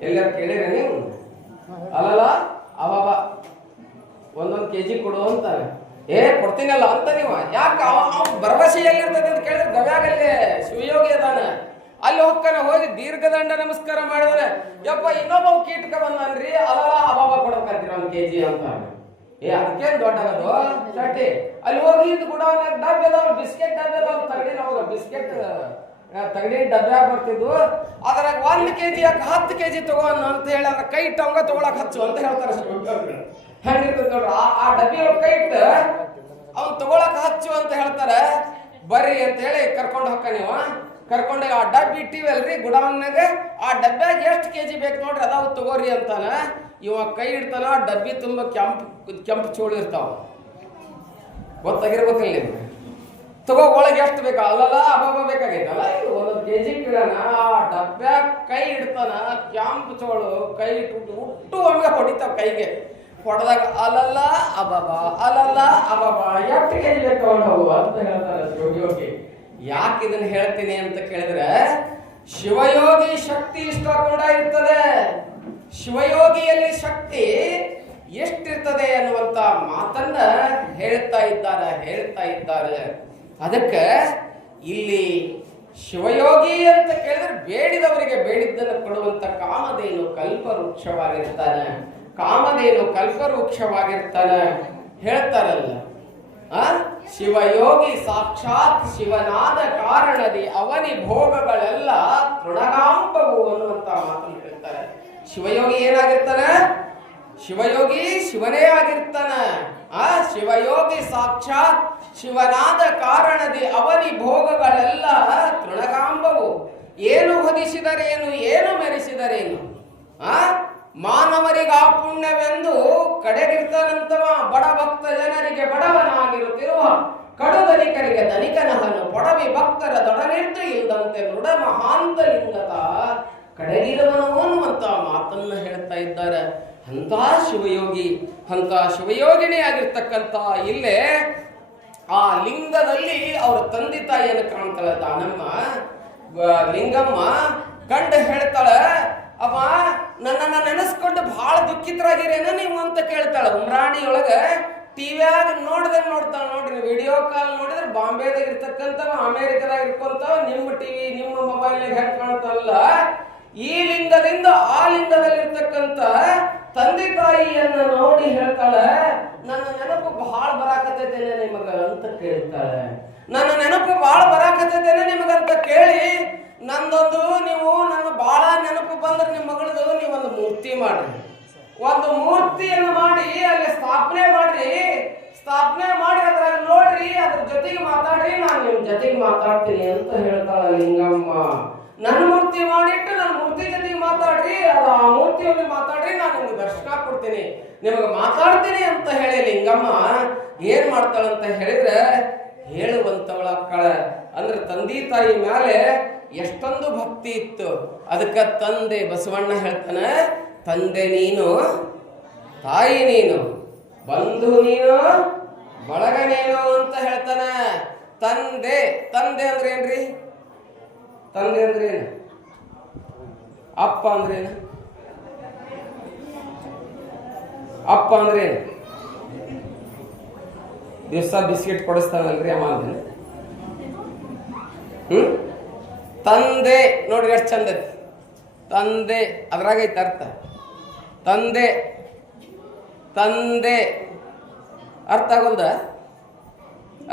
ಎಲ್ಲಾರು ಕೇಳಿರಿ ನೀವು? ಅಲಲ ಅಬಾಬ 1 kg ಕೊಡು ಅಂತಾನೆ. ಕೊಡ್ತೀನಲ್ಲ ಅಂತ ನೀವು. ಯಾಕೆ ಭರವಸೆ ಎಲ್ಲಿರ್ತದೆ ಅಂತ ಕೇಳಿದ್ರೆ ಗವ್ಯಾಗಲ್ಲೇ ಶಿವಯೋಗಿ ಅದಾನ. ಅಲ್ಲಿ ಹೋಗ್ತಾನೆ. ಹೋಗಿ ದೀರ್ಘದಂಡ ನಮಸ್ಕಾರ ಮಾಡಿದ್ರೆ, ಯಪ್ಪ ಇನ್ನೊಬ್ಬ ಕೀಟಕ ಬಂದನ್ರಿ, ಅಲಲ ಅಬಾಬ ಕೊಡಬೇಕಂತೀರ 1 kg ಅಂತ. ಅದಕ್ಕೇನು ದೊಡ್ಡದು ಚಟಿ. ಅಲ್ಲಿ ಹೋಗಿ ಗುಡಾವನಾಗ ಡಬ್ಬೆ ಅದಾವ, ಬಿಸ್ಕೆಟ್ ಡಬ್ಬೆ ಅದಾವ, ತಗಡಿನ ಹೋಗ ಬಿಸ್ಕೆಟ್ ತಗಡಿ ಡಬ್ಬೆ ಬರ್ತಿದ್ವು. ಅದ್ರಾಗ 1 kg ಯಾಕೆ 10 kg ತಗೋ ಅಂತ ಹೇಳಿ ಅದ್ರ ಕೈ ಇಟ್ಟು ಅವಂಗ ತಗೊಳಕ್ ಹಚ್ಚು ಅಂತ ಹೇಳ್ತಾರೆ. ಹೆಂಗಿರ್ತದೆ ನೋಡ್ರಿ, ಆ ಡಬ್ಬಿ ಕೈ ಇಟ್ಟು ಅವ್ನು ತಗೊಳಕ್ ಹಚ್ಚು ಅಂತ ಹೇಳ್ತಾರೆ. ಬರ್ರಿ ಅಂತ ಹೇಳಿ ಕರ್ಕೊಂಡು ಹೋಗ್ಕ. ನೀವು ಕರ್ಕೊಂಡೋಗಿ ಆ ಡಬ್ಬಿ ಇಟ್ಟಿವಲ್ರಿ ಗುಡಾವನ್ನಾಗ, ಆ ಡಬ್ಬ್ಯಾಗ ಎಷ್ಟು kg ಬೇಕು ನೋಡ್ರಿ ಅದಾವ ತಗೋರಿ ಅಂತಾನ. ಇವ ಕೈ ಇಡ್ತಾನ, ಡಬ್ಬಿ ತುಂಬ ಕೆಂಪು ಚೋಳು ಇರ್ತಾವ. ಗೊತ್ತಾಗಿರ್ಬೇಕಲ್ಲ ನಿಮ್ಗೆ. ತಗೋ ಒಳಗೆ ಎಷ್ಟು ಬೇಕಾ? ಅಲ್ಲಲ್ಲ ಅಬಾಬ ಬೇಕಾಗೈತಲ್ಲ. 1 kg ಕಿಡನ ಆ ಡಬ್ಬ್ಯಾಗ ಕೈ ಇಡ್ತಾನ, ಕೆಂಪು ಚೋಳು ಕೈ ಇಟ್ಟು ಹುಟ್ಟು ಒಮ್ಮೆ ಹೊಡಿತಾವ ಕೈಗೆ. ಹೊಡೆದಾಗ ಅಲಲ್ಲ ಅಬಾಬ, ಅಲಲ್ಲ ಅಬಾಬ, ಎಷ್ಟು kg ಬೇಕು ನಾವು ಅಂತ ಹೇಳ್ತಾರೆ ಶಿವಯೋಗಿ. ಯಾಕೆ ಇದನ್ನ ಹೇಳ್ತೀನಿ ಅಂತ ಕೇಳಿದ್ರೆ, ಶಿವಯೋಗಿ ಶಕ್ತಿ ಇಷ್ಟ ಕೂಡ ಇರ್ತದೆ. ಶಿವಯೋಗಿಯಲ್ಲಿ ಶಕ್ತಿ ಎಷ್ಟಿರ್ತದೆ ಅನ್ನುವಂತ ಮಾತನ್ನ ಹೇಳ್ತಾ ಇದ್ದಾರೆ. ಅದಕ್ಕೆ ಇಲ್ಲಿ ಶಿವಯೋಗಿ ಅಂತ ಕೇಳಿದ್ರೆ ಬೇಡಿದವರಿಗೆ ಬೇಡಿದ್ದನ್ನು ಕೊಡುವಂತ ಕಾಮಧೇನು ಕಲ್ಪವೃಕ್ಷವಾಗಿರ್ತಾನೆ ಹೇಳ್ತಾರಲ್ಲ. ಶಿವಯೋಗಿ ಸಾಕ್ಷಾತ್ ಶಿವನಾದ ಕಾರಣದಿ ಅವನಿ ಭೋಗಗಳೆಲ್ಲ ತೃಣಗಾಂಬವು ಅನ್ನುವಂತ ಮಾತನ್ನು ಹೇಳ್ತಾರೆ. ಶಿವಯೋಗಿ ಏನಾಗಿರ್ತಾನೆ? ಶಿವಯೋಗಿ ಶಿವನೇ ಆಗಿರ್ತಾನ. ಶಿವಯೋಗಿ ಸಾಕ್ಷಾತ್ ಶಿವನಾದ ಕಾರಣದಿ ಅವನಿ ಭೋಗಗಳೆಲ್ಲ ತೃಣಗಾಂಬವು. ಏನು ಹೊದಿಸಿದರೇನು, ಏನು ಮೆರೆಸಿದರೇನು? ಮಾನವರಿಗ ಪುಣ್ಯವೆಂದು ಕಡೆಗಿರ್ತಾನಂತವ. ಬಡ ಭಕ್ತ ಜನರಿಗೆ ಬಡವನಾಗಿರುತ್ತಿರುವ ಕಡುಧನಿಕರಿಗೆ ಧನಿಕನಹನು ಪೊಡವಿ ಭಕ್ತರ ದೊಡನಿರ್ತು ಇಲ್ಲದಂತೆ ನುಡ ಮಹಾಂತ ಲಿಂಗತ ಕಡೆಗಿರುವನು ಅನ್ನುವಂತ ಮಾತನ್ನ ಹೇಳ್ತಾ ಇದ್ದಾರೆ. ಅಂತ ಶಿವಯೋಗಿ, ಅಂತ ಶಿವಯೋಗಿನಿ ಆಗಿರ್ತಕ್ಕಂಥ ಇಲ್ಲೇ ಆ ಲಿಂಗದಲ್ಲಿ ಅವ್ರ ತಂದೆ ತಾಯಿಯನ್ನು ಕಾಣ್ತಾಳೆ ದಾನಮ್ಮ. ಲಿಂಗಮ್ಮ ಕಂಡು ಹೇಳ್ತಾಳೆ, ಅಮ್ಮ ನನ್ನನ್ನ ನೆನೆಸ್ಕೊಂಡು ಬಹಳ ದುಃಖಿತರಾಗಿರೇನ ನೀವು ಅಂತ ಕೇಳ್ತಾಳೆ. ಉಮ್ರಾಣಿಯೊಳಗ ಟಿವಿಯಾಗ ನೋಡ್ತಾಳೆ ನೋಡ್ರಿ, ವಿಡಿಯೋ ಕಾಲ್ ನೋಡಿದ್ರೆ ಬಾಂಬೆದಾಗ ಇರ್ತಕ್ಕಂಥವ, ಅಮೇರಿಕದಾಗ ಇರ್ಕೊಂತವ, ನಿಮ್ಮ ಟಿವಿ ನಿಮ್ಮ ಮೊಬೈಲ್ನಾಗ ಹೆಂಗ್ ಕಾಣ್ತಲ್ಲ, ಈ ಲಿಂಗದಿಂದ ಆ ಲಿಂಗದಲ್ಲಿರ್ತಕ್ಕಂಥ ತಂದೆ ತಾಯಿಯನ್ನ ನೋಡಿ ಹೇಳ್ತಾಳೆ, ನನ್ನ ನೆನಪು ಬಹಳ ಬರಾಕತ್ತೈತೇನೆ ನಿಮಗ ಅಂತ ಕೇಳ್ತಾಳೆ. ನನ್ನ ನೆನಪು ಬಹಳ ಬರಾಕತ್ತೈತೇನೆ ನಿಮಗಂತ ಕೇಳಿ, ನಂದೊಂದು ನೀವು ನನ್ನ ಬಹಳ ನೆನಪು ಬಂದ್ರೆ ನಿಮ್ಮ ಮಗಳದು ನೀವೊಂದು ಮೂರ್ತಿ ಮಾಡ್ರಿ, ಒಂದು ಮೂರ್ತಿಯನ್ನು ಮಾಡಿ ಅಲ್ಲಿ ಸ್ಥಾಪನೆ ಮಾಡ್ರಿ, ಸ್ಥಾಪನೆ ಮಾಡಿ ಅದ್ರಾಗ ನೋಡ್ರಿ, ಅದ್ರ ಜೊತೆಗೆ ಮಾತಾಡ್ರಿ, ನಾನು ನಿಮ್ ಜೊತೆಗೆ ಮಾತಾಡ್ತೀನಿ ಅಂತ ಹೇಳ್ತಾಳ ಲಿಂಗಮ್ಮ. ನನ್ನ ಮೂರ್ತಿ ಮಾಡಿಟ್ಟು ನನ್ನ ಮೂರ್ತಿ ಜೊತೆಗೆ ಮಾತಾಡ್ರಿ, ಅದು ಆ ಮೂರ್ತಿಯಲ್ಲಿ ಮಾತಾಡ್ರಿ, ನಾನು ನಿಮ್ಗೆ ದರ್ಶನ ಕೊಡ್ತೀನಿ, ನಿಮಗೆ ಮಾತಾಡ್ತೀನಿ ಅಂತ ಹೇಳಿ ಲಿಂಗಮ್ಮ ಏನ್ ಮಾಡ್ತಾಳಂತ ಹೇಳಿದ್ರೆ ಹೇಳುವಂತವಳ ಅಕ್ಕಳ. ಅಂದ್ರೆ ತಂದೆ ತಾಯಿ ಮೇಲೆ ಎಷ್ಟೊಂದು ಭಕ್ತಿ ಇತ್ತು. ಅದಕ್ಕ ತಂದೆ ಬಸವಣ್ಣ ಹೇಳ್ತಾನೆ, ತಂದೆ ನೀನು, ತಾಯಿ ನೀನು, ಬಂಧು ನೀನು, ಬಳಗ ನೀನು ಅಂತ ಹೇಳ್ತಾನೆ. ತಂದೆ ತಂದೆ ಅಂದ್ರೆ ಏನ್ರಿ? ತಂದೆ ಅಂದ್ರೆ ಏನು? ಅಪ್ಪ ಅಂದ್ರೆ ಏನು? ಅಪ್ಪ ಅಂದ್ರೆ ಏನು? ದಿವಸ ಬಿಸ್ಕಿಟ್ ಕೊಡಿಸ್ತಾನಲ್ರಿ ಅಮ್ಮ ಅಂದ್ರೆ ತಂದೆ ನೋಡ್ರಿ ಎಷ್ಟು ಚಂದ ಐತಿ. ತಂದೆ ಅದ್ರಾಗೈತೆ ಅರ್ಥ. ತಂದೆ ತಂದೆ ಅರ್ಥ ಆಗೋಲ್ದ?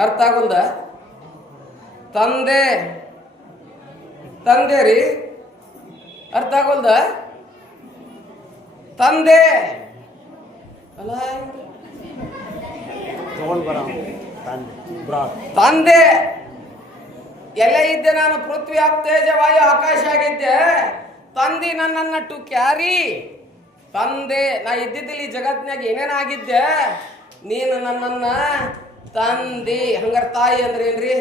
ಅರ್ಥ ಆಗೋಲ್ದ? ತಂದೆ ತಂದೆ ರೀ, ಅರ್ಥ ಆಗೋಲ್ದ? ತಂದೆ ಅಲ್ಲ, ತಂದೆ ಎಲ್ಲ ಇದ್ದೆ ನಾನು, ಪೃಥ್ವಿ ತೇಜ ವಾಯು ಆಕಾಶ ಆಗಿದ್ದೆ. ತಂದೆ ನನ್ನನ್ನ ಟು ಕ್ಯಾರಿ. ತಂದೆ ನಾ ಇದ್ದಿದ್ದಿಲ್ಲ ಈ ಜಗತ್ನಾಗ ಏನೇನಾಗಿದ್ದೆ, ನೀನು ನನ್ನನ್ನ ತಂದಿ. ಹಂಗಾರ ತಾಯಿ ಅಂದ್ರೆ ಏನ್ರಿ?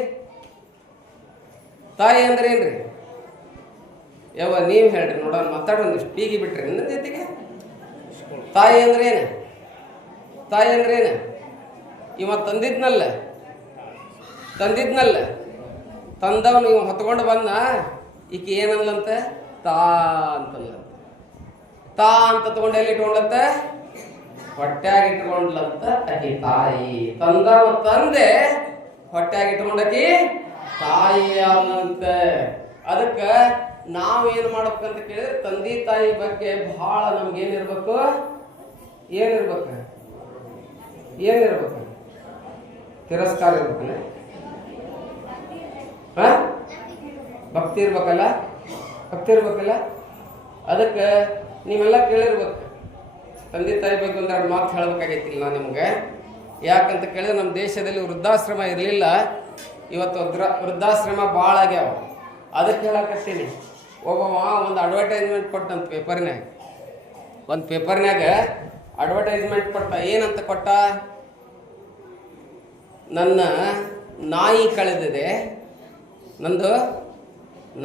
ತಾಯಿ ಅಂದ್ರೆ ಏನ್ರಿ? ಯಾವ ನೀವು ಹೇಳ್ರಿ ನೋಡೋಣ, ಮಾತಾಡೋಣ. ಪೀಗಿ ಬಿಟ್ರಿ ನನ್ನ ಜೊತೆಗೆ. ತಾಯಿ ಅಂದ್ರೆ ಏನು? ತಾಯಿ ಅಂದ್ರೆ ಏನು? ಇವ ತಂದಿದ್ನಲ್ಲ, ತಂದವನು ಇವ ಹೊತ್ಕೊಂಡು ಬಂದ, ಈಕೆ ಏನಲ್ಲಂತೆ? ತಾ ಅಂತಲ್ಲ. ತಾ ಅಂತ ತಗೊಂಡು ಎಲ್ಲಿ ಇಟ್ಕೊಂಡಂತ? ಹೊಟ್ಟ್ಯಾಗ ಇಟ್ಕೊಂಡ್ಲಂತ ಆಕಿ ತಾಯಿ. ತಂದವ ತಂದೆ ಹೊಟ್ಟ್ಯಾಗ ಇಟ್ಕೊಂಡಕಿ ತಾಯಿ ಅನ್ನಂತ. ಅದಕ್ಕ ನಾವೇನ್ ಮಾಡ್ಬೇಕಂತ ಕೇಳಿದ್ರೆ, ತಂದೆ ತಾಯಿ ಬಗ್ಗೆ ಬಹಳ ನಮ್ಗೇನಿರ್ಬೇಕು? ಏನಿರ್ಬೇಕು? ತಿರಸ್ಕಾರ ಇರ್ಬೇಕಲ್ಲ, ಭಕ್ತಿ ಇರ್ಬೇಕಲ್ಲ, ಅದಕ್ಕೆ ನೀವೆಲ್ಲ ಕೇಳಿರ್ಬೇಕು. ತಂದೆ ತಾಯಿ ಬಗ್ಗೆ ಒಂದೆರಡು ಮಾತು ಹೇಳ್ಬೇಕಾಗೈತಿಲ್ಲ ನಾನು ನಿಮ್ಗೆ. ಯಾಕಂತ ಕೇಳಿದ್ರೆ ನಮ್ಮ ದೇಶದಲ್ಲಿ ವೃದ್ಧಾಶ್ರಮ ಇರಲಿಲ್ಲ, ಇವತ್ತು ವೃದ್ಧಾಶ್ರಮ ಭಾಳ ಆಗ್ಯಾವ. ಅದಕ್ಕೆ ಹೇಳಕತ್ತೀನಿ. ಒಬ್ಬವ ಒಂದು ಅಡ್ವರ್ಟೈಸ್ಮೆಂಟ್ ಕೊಟ್ಟಂತ ಒಂದು ಪೇಪರ್ನ್ಯಾಗ ಅಡ್ವರ್ಟೈಸ್ಮೆಂಟ್ ಕೊಟ್ಟ. ಏನಂತ ಕೊಟ್ಟ? ನನ್ನ ನಾಯಿ ಕಳೆದಿದೆ, ನಂದು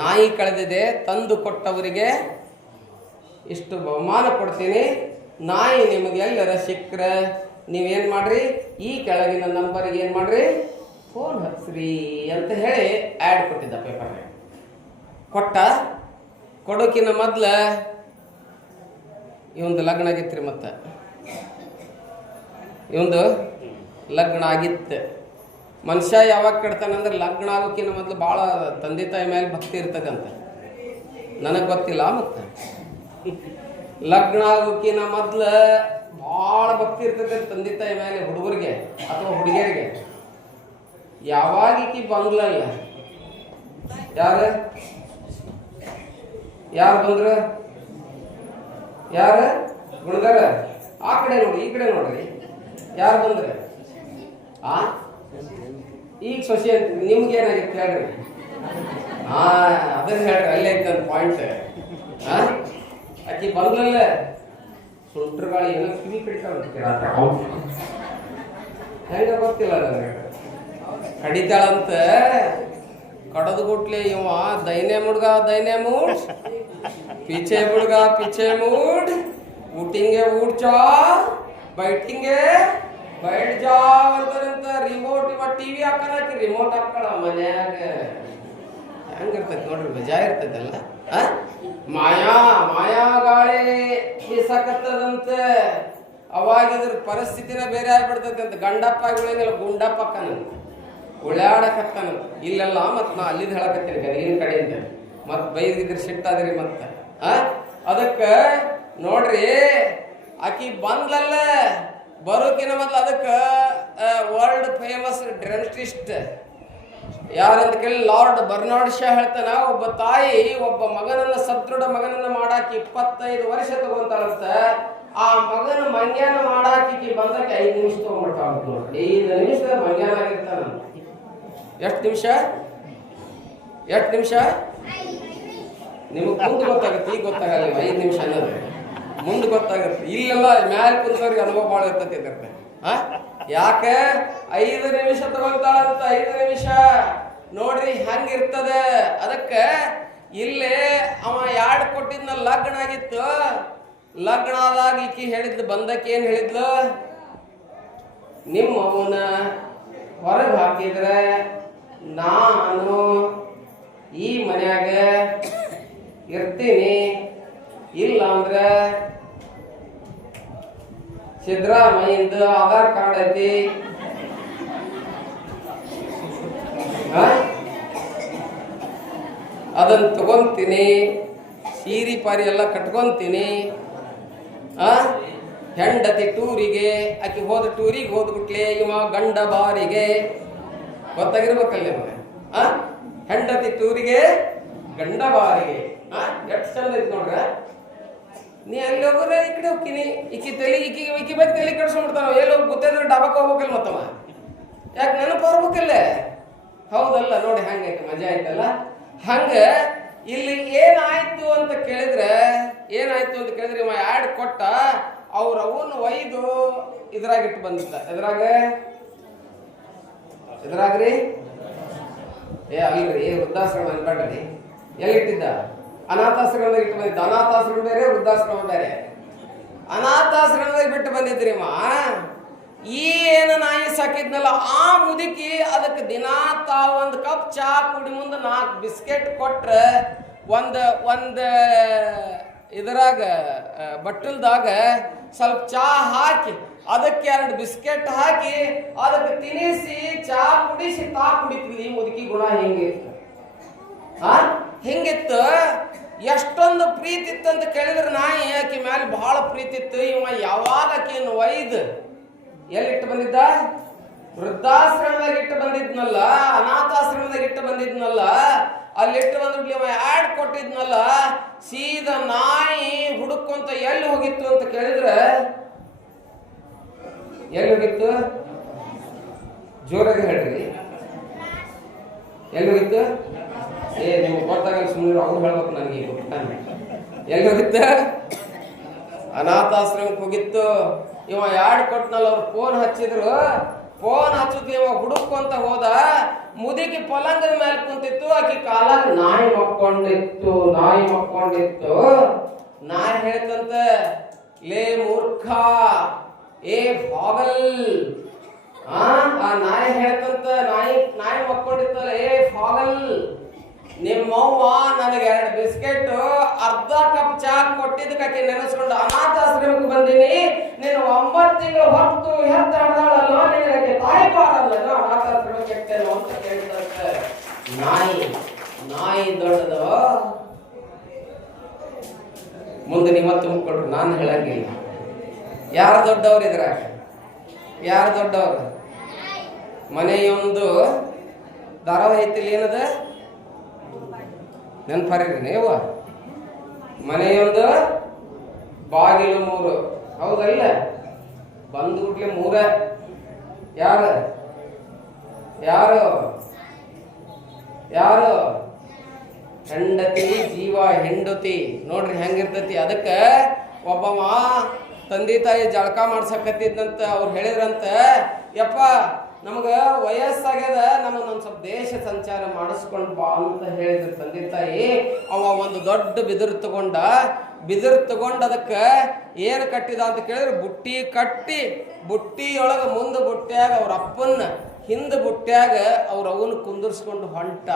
ನಾಯಿ ಕಳೆದಿದೆ, ತಂದು ಕೊಟ್ಟವರಿಗೆ ಇಷ್ಟು ಬಹುಮಾನ ಕೊಡ್ತೀನಿ, ನಾಯಿ ನಿಮಗೆ ಎಲ್ಲರ ಸಿಕ್ಕರೆ ನೀವೇನು ಮಾಡ್ರಿ, ಈ ಕೆಳಗಿನ ನಂಬರಿಗೆ ಏನು ಮಾಡ್ರಿ, ಫೋನ್ ಹಚ್ಚ್ರಿ ಅಂತ ಹೇಳಿ ಆ್ಯಡ್ ಕೊಟ್ಟಿದ್ದ ಪೇಪರ್ನಾಗ. ಕೊಡೋಕಿನ ಮೊದ್ಲ ಇವಂದು ಲಗ್ನ ಆಗಿತ್ರಿ. ಮತ್ತೆ ಇವಂದು ಲಗ್ನ ಆಗಿತ್ತು. ಮನುಷ್ಯ ಯಾವಾಗ ಕೆಡ್ತಾನಂದ್ರೆ ಲಗ್ನ ಆಗೋಕಿನ ಮೊದ್ಲು ಭಾಳ ತಂದೆ ತಾಯಿ ಮೇಲೆ ಭಕ್ತಿ ಇರ್ತದಂತ. ನನಗೆ ಗೊತ್ತಿಲ್ಲ. ಮತ್ತೆ ಲಗ್ನ ಆಗೋಕಿನ ಮೊದ್ಲ ಭಾಳ ಭಕ್ತಿ ಇರ್ತದೆ ತಂದೆ ತಾಯಿ ಮೇಲೆ, ಹುಡುಗರಿಗೆ ಅಥವಾ ಹುಡುಗಿಯರಿಗೆ. ಯಾವಾಗೀಕಿ ಬಂದ್ಲಲ್ಲ, ಯಾರು ಬಂದ್ರು? ಯಾರು ಗುಣಗಾರ? ಆ ಕಡೆ ನೋಡಿ, ಈ ಕಡೆ ನೋಡ್ರಿ. ಯಾರು ಬಂದ್ರೆ? ಈಗ ಸೊಸೆ ಅಂತ ನಿಮ್ಗೆ ಏನಾಗಿತ್ತು ಹೇಳ್ರಿ? ಅದನ್ನ ಹೇಳ್ರಿ, ಅಲ್ಲೇ ಐತೆ ಒಂದು ಪಾಯಿಂಟ್. ಆಕಿ ಬಂದ್ರಲ್ಲ, ಸುಂಟ್ರ ಗಾಳಿ ಏನೋ ಕಿವಿ ಕಡಿತಾವ ಹೆಂಗ ಗೊತ್ತಿಲ್ಲ ನನಗೆ. ಕಡಿತಾಳಂತ. ಕಡದ ಗುಟ್ಲೆ ಇವ ದೈನ್ಯ ಮೂಡ್ ಪೀಚೆ ಮೂಡ್ ಊಟಿಂಗೆ ಊಟ ಚಾ ಬೈಟಿಂಗೆ ಬೈಟ್ ಜಾ ಅಂತ ರಿಮೋಟ್ ಇವ ಟಿವಿ ಹಾಕಿ ರಿಮೋಟ್ ಹಾಕಳ ಮನ್ಯಾಗ. ಹೆಂಗಿರ್ತೈತಿ ನೋಡ್ರಿ, ಮಜಾ ಇರ್ತೈತಲ್ಲ. ಮಾಯಾ ಗಾಳಿ ಬೀಸಾಕತ್ತದಂತ. ಅವಾಗ ಇದ್ರ ಪರಿಸ್ಥಿತಿನ ಬೇರೆ ಆಗ್ಬಿಡ್ತೈತಿ ಅಂತ. ಗಂಡಪ್ಪ ಆಗಿಲ್ಲ ಗುಂಡಪ್ಪ ಅಕ್ಕನಂತ ಉಳ್ಯಾಡಕತ್ತಾನ. ಇಲ್ಲೆಲ್ಲ ಮತ್ ನಾ ಅಲ್ಲಿದ್ ಹೇಳಕತ್ತೀನಿ ಗದಗಿನ ಕಡೆಯಿಂದ. ಮತ್ ಬೈದಿದ್ರೆ ಸಿಟ್ಟಾದ್ರಿ ಮತ್ತ. ಅದಕ್ಕ ನೋಡ್ರಿ, ಆಕಿ ಬಂದ್ಲಲ್ಲ ಬರೋಕಿನ ಮೊದ್ಲು ಅದಕ್ಕ ವರ್ಲ್ಡ್ ಫೇಮಸ್ ಡೆಂಟಿಸ್ಟ್ ಯಾರಂತ ಕೇಳಿ ಲಾರ್ಡ್ ಬರ್ನಾರ್ಡ್ ಶಾ ಹೇಳ್ತಾನ, ಒಬ್ಬ ತಾಯಿ ಒಬ್ಬ ಸದೃಢ ಮಗನನ್ನ ಮಾಡಾಕಿ 25 ವರ್ಷ ತಗೊಂತಾಳಂತ. ಆ ಮಗನ ಮಂಗ್ಯಾನ ಮಾಡಾಕಿ ಬಂದಕ್ಕೆ 5 ನಿಮಿಷ ತಗೊಂಡ್ಬಿಡ್ತಾವ ನೋಡ್ರಿ. 5 ನಿಮಿಷದ ಮಂಗ್ಯಾನ ಆಗಿರ್ತಾನ. ಎಷ್ಟು ನಿಮಿಷ ನಿಮಗ್ ಮುಂದೆ ಗೊತ್ತಾಗತ್ತೆ, ಈಗ ಗೊತ್ತಾಗಲ್ಲ. 5 ನಿಮಿಷ ಅನ್ನೋದು ಮುಂದೆ ಗೊತ್ತಾಗತ್ತೆ. ಇಲ್ಲೆಲ್ಲ ಮ್ಯಾಲ ಕುಂತವ್ರಿಗೆ ಅನುಭವ ಭಾಳ ಇರ್ತೈತಿ ಇದಕ್ಕೆ. ಯಾಕೆ 5 ನಿಮಿಷ ತಗೊಳ್ತಾಳಂತ? 5 ನಿಮಿಷ ನೋಡ್ರಿ ಹೆಂಗಿರ್ತದೆ. ಅದಕ್ಕೆ ಇಲ್ಲೇ ಅವ ಯಾಡ್ ಕೊಟ್ಟಿದ್ನ ಲಗ್ನ ಆಗಿತ್ತು. ಲಗ್ನ ಆದಾಗ ಈಕಿ ಹೇಳಿದ್ಲು, ಬಂದಕ್ಕೆ ಏನ್ ಹೇಳಿದ್ಲು? ನಿಮ್ಮ ಅವನ ಹೊರಗೆ ಹಾಕಿದ್ರೆ ನಾನು ಈ ಮನ್ಯಾಗ ಇರ್ತೀನಿ, ಇಲ್ಲ ಅಂದ್ರೆ ಸಿದ್ದರಾಮಯ್ಯಂದ ಆಧಾರ್ ಕಾರ್ಡ್ ಐತಿ, ಅದನ್ನ ತಗೊಂತೀನಿ, ಸೀರಿ ಪಾರಿ ಎಲ್ಲ ಕಟ್ಕೊಂತೀನಿ. ಹೆಂಡತಿ ಟೂರಿಗೆ ಆಕಿ ಟೂರಿಗೆ ಹೋದ್ಬಿಟ್ಲೆ ಇವ ಗಂಡ ಬಾರಿಗೆ. ಗೊತ್ತಾಗಿರ್ಬೇಕಲ್ಲ ನಿಮಗೆ. ಹೆಂಡತಿ ಟೂರಿಗೆ ಗಂಡ ಬಾರಿಗೆ ಎಷ್ಟು ಚಂದ ಐತಿ ನೋಡ್ರ. ನೀ ಅಲ್ಲಿ ಹೋಗೋದ್ರೆ ಈ ಕಡೆ ಹೋಗ್ತೀನಿ, ಈಕಿ ಬಗ್ಗೆ ತಲೆ ಕಡ್ಸ್ಕೊಂಡ್ಬಿಡ್ತಾನ. ಎಲ್ಲಿ ಹೋಗಿ ಗೊತ್ತಾದ್ರೆ ಡಾಬಾಕ್ ಹೋಗ್ಬೇಕಲ್ಲ ಮತ್ತವ. ಯಾಕೆ ನೆನಪು ಬರ್ಬೇಕಲ್ಲ? ಹೌದಲ್ಲ? ನೋಡಿ ಹಂಗೈತೆ, ಮಜಾ ಆಯ್ತಲ್ಲ. ಹಂಗ ಇಲ್ಲಿ ಏನಾಯ್ತು ಅಂತ ಕೇಳಿದ್ರೆ ಇವ ಯಾಡ್ ಕೊಟ್ಟ ಅವ್ರ ಅವನ್ನ ಒಯ್ದು ಇದ್ರಾಗಿಟ್ಟು ಬಂದಿದ್ದ. ಎದ್ರಾಗ್ರಿ ಅಲ್ರಿ, ವೃದ್ಧಾಶ್ರಮ ಅನ್ಬೇಡ್ರಿ. ಎಲ್ಲಿಟ್ಟಿದ್ದ? ಅನಾಥಾಶ್ರಮದಾಗ ಇಟ್ಟು ಬಂದಿದ್ದ. ಅನಾಥಾಶ್ರಮ ಬೇರೆ, ವೃದ್ಧಾಶ್ರಮ ಬೇರೆ. ಅನಾಥಾಶ್ರಮದಾಗ ಬಿಟ್ಟು ಬಂದಿದ್ರಿ ಅಮ್ಮ. ಏನು ನಾಯಿ ಸಾಕಿದ್ನಲ್ಲ ಆ ಮುದುಕಿ ಅದಕ್ಕೆ ದಿನಾ ಒಂದು ಕಪ್ ಚಾ ಕುಡಿ ಮುಂದೆ 4 ಬಿಸ್ಕೆಟ್ ಕೊಟ್ರೆ ಒಂದ್ ಇದ್ರಾಗ ಬಟ್ಟಲ್ದಾಗ ಸ್ವಲ್ಪ ಚಾ ಹಾಕಿ ಅದಕ್ಕೆ 2 ಬಿಸ್ಕೆಟ್ ಹಾಕಿ ಅದಕ್ಕೆ ತಿನ್ನಿಸಿ ಚಾ ಕುಡಿಸಿ ಕುಡಿತಿದ್ವಿ. ಈ ಮುದುಕಿ ಗುಣ ಹಿಂಗಿತ್ತು. ಎಷ್ಟೊಂದು ಪ್ರೀತಿ ಇತ್ತು ಅಂತ ಕೇಳಿದ್ರೆ ನಾಯಿ ಆಕಿ ಮ್ಯಾಲೆ ಬಹಳ ಪ್ರೀತಿ ಇತ್ತು. ಇವ ಯಾವಾಗ ಆಕಿಯನ್ನು ಒಯ್ದು ಎಲ್ಲಿಟ್ಟು ಬಂದಿದ್ದ? ವೃದ್ಧಾಶ್ರಮದಾಗ ಇಟ್ಟು ಬಂದಿದ್ನಲ್ಲ, ಅನಾಥಾಶ್ರಮದಾಗ ಇಟ್ಟು ಬಂದಿದ್ನಲ್ಲ. ಅಲ್ಲಿಟ್ಟು ಬಂದ್ಬಿಡ್ಲಿ ಅವ ಯಾಡ್ ಕೊಟ್ಟಿದ್ನಲ್ಲ, ಸೀದಾ ನಾಯಿ ಹುಡುಕೊಂತ ಎಲ್ಲಿ ಹೋಗಿತ್ತು ಅಂತ ಕೇಳಿದ್ರೆ ಎಲ್ಲಿ ಹೋಗಿತ್ತು? ಜೋರಾಗಿ ಹೇಳ್ರಿ. ಎಲ್ಲಿ ಹೋಗಿತ್ತು? ನಿಮ್ಗೆ ಗೊತ್ತಾಗಲ್ಲ, ಸುಮ್ಮನೆ ಅವ್ರು ಹೇಳ್ಬೇಕು ನನಗೆ. ಎಲ್ಲಿ ಹೋಗಿತ್ತು? ಅನಾಥಾಶ್ರಮಕ್ಕೆ ಹೋಗಿತ್ತು. ಇವ ಯಾಡ್ ಕೊಟ್ನಲ್ಲ, ಅವ್ರು ಫೋನ್ ಹಚ್ಚಿದ್ರು. ಫೋನ್ ಹಚ್ಚುತ್ತೆ, ಇವ ಹುಡುಕೊಂತ ಹೋದ. ಮುದುಕಿ ಪಲಂಗದ ಮೇಲೆ ಕುಂತಿತ್ತು, ಆಕಿ ಕಾಲಾಗ ನಾಯಿ ಮಕ್ಕೊಂಡಿತ್ತು. ನಾಯಿ ಹೇಳ್ತಂತ, ಲೇ ಮೂರ್ಖ, ಏ ಫಾಗಲ್. ಆ ನಾಯಿ ಹೇಳ್ತಂತ, ನಾಯಿ ಮಕ್ಕೊಂಡಿತ್ತಲ್ಲ, ಏ ಫಾಗಲ್, ನಿಮ್ಮವ್ವ ನನಗೆ 2 ಬಿಸ್ಕೆಟ್ ಅರ್ಧ ಕಪ್ ಚಾ ಕೊಟ್ಟಿದ್ದಕ್ಕೆ ನೆನೆಸ್ಕೊಂಡು ಅನಾಥಾಶ್ರಮಕ್ಕೆ ಬಂದೀನಿ. ನೀನು 9 ತಿಂಗಳು ಹೊತ್ತು ಹೆತ್ತ ಹಡ್ದಾಳಲ್ಲ, ನಿನಗೆ ತಾಯಿ ಬಾರಲ್ಲ, ಅನಾಥಾಶ್ರಮಕ್ಕೆ ಎಟ್ಟೇನೋ ಅಂತ ಕೇಳ್ತಂತೆ. ನಾಯಿ ದೊಡ್ಡದು. ಮುಂದೆ ನಿಮ್ಮ ತುಂಬಿಕೊಟ್ರು, ನಾನು ಹೇಳಂಗಿಲ್ಲ. ಯಾರು ದೊಡ್ಡವ್ರು ಇದ್ರಾಗ? ಯಾರು ದೊಡ್ಡವ್ರು? ಮನೆಯೊಂದು ಧಾರಾವಾಹಿ ಐತಿಲ್ಲ, ಏನದ ನೆನಪರಿ ನೀವು? ಮನೆಯೊಂದು ಬಾಗಿಲು 3. ಹೌದಲ್ಲ? ಬಂದ್ಬಿಟ್ಲೆ 3. ಯಾರು? ಹೆಂಡತಿ, ಜೀವ, ಹೆಂಡತಿ. ನೋಡ್ರಿ ಹೆಂಗಿರ್ತತಿ. ಅದಕ್ಕೆ ಒಬ್ಬವ ತಂದೆ ತಾಯಿ ಜಳಕ ಮಾಡ್ಸಕತ್ತಿದ್ನಂತ. ಅವ್ರು ಹೇಳಿದ್ರಂತ, ಯಪ್ಪ ನಮಗ ವಯಸ್ಸಾಗ್ಯದ, ನಮ್ಮನ್ನೊಂದು ಸ್ವಲ್ಪ ದೇಶ ಸಂಚಾರ ಮಾಡಿಸ್ಕೊಂಡು ಬಾ ಅಂತ ಹೇಳಿದ್ರು ತಂದೆ ತಾಯಿ. ಅವ ಒಂದು ದೊಡ್ಡ ಬಿದಿರು ತಗೊಂಡು ಅದಕ್ಕೆ ಏನು ಕಟ್ಟಿದ ಅಂತ ಕೇಳಿದ್ರೆ ಬುಟ್ಟಿ ಕಟ್ಟಿ, ಬುಟ್ಟಿಯೊಳಗೆ ಮುಂದೆ ಬುಟ್ಟ್ಯಾಗ ಅವ್ರ ಅಪ್ಪನ್ನ, ಹಿಂದೆ ಬುಟ್ಟ್ಯಾಗ ಅವ್ರ ಅವನ್ನ ಕುಂದರ್ಸ್ಕೊಂಡು ಹೊಂಟ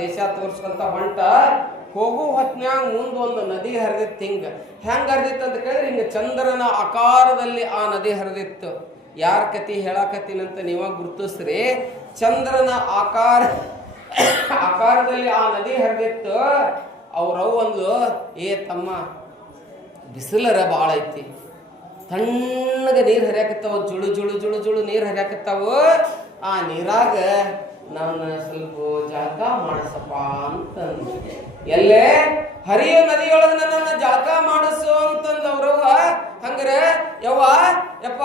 ದೇಶ ತೋರಿಸ್ಕೊಂತ ಹೊಂಟ. ಹೋಗು ಹೊತ್ನ್ಯಾಗ ಮುಂದೊಂದು ನದಿ ಹರಿದಿತ್ತು. ಹೆಂಗೆ ಹರಿದಿತ್ತು ಅಂತ ಕೇಳಿದ್ರೆ ಹಿಂಗೆ ಚಂದ್ರನ ಆಕಾರದಲ್ಲಿ ಆ ನದಿ ಹರಿದಿತ್ತು. ಯಾರ ಕತಿ ಹೇಳಾಕತ್ತೀನಂತ ನೀವಾಗ ಗುರುತಿಸ್ರಿ. ಚಂದ್ರನ ಆಕಾರದಲ್ಲಿ ಆ ನದಿ ಹರಿದಿತ್ತು. ಅವ್ರವ್ ಒಂದು, ಏ ತಮ್ಮ ಬಿಸಿಲರ ಭಾಳ ಐತಿ, ತಣ್ಣಗೆ ನೀರು ಹರಿಯಾಕತ್ತಾವ, ಜುಳು ಜುಳು ಜುಳು ಜುಳು ನೀರು ಹರಿಯಾಕತ್ತಾವ. ಆ ನೀರಾಗ ನನ್ನ ಸ್ವಲ್ಪ ಜಳಕ ಮಾಡಿಸಪ್ಪ ಅಂತಂದು, ಎಲ್ಲೇ ಹರಿಯೋ ನದಿಯೊಳಗೆ ನನ್ನನ್ನು ಜಳಕ ಮಾಡಿಸು ಅಂತಂದು ಅವ್ರವ್ವ. ಹಂಗಾರೆ ಯಪ್ಪ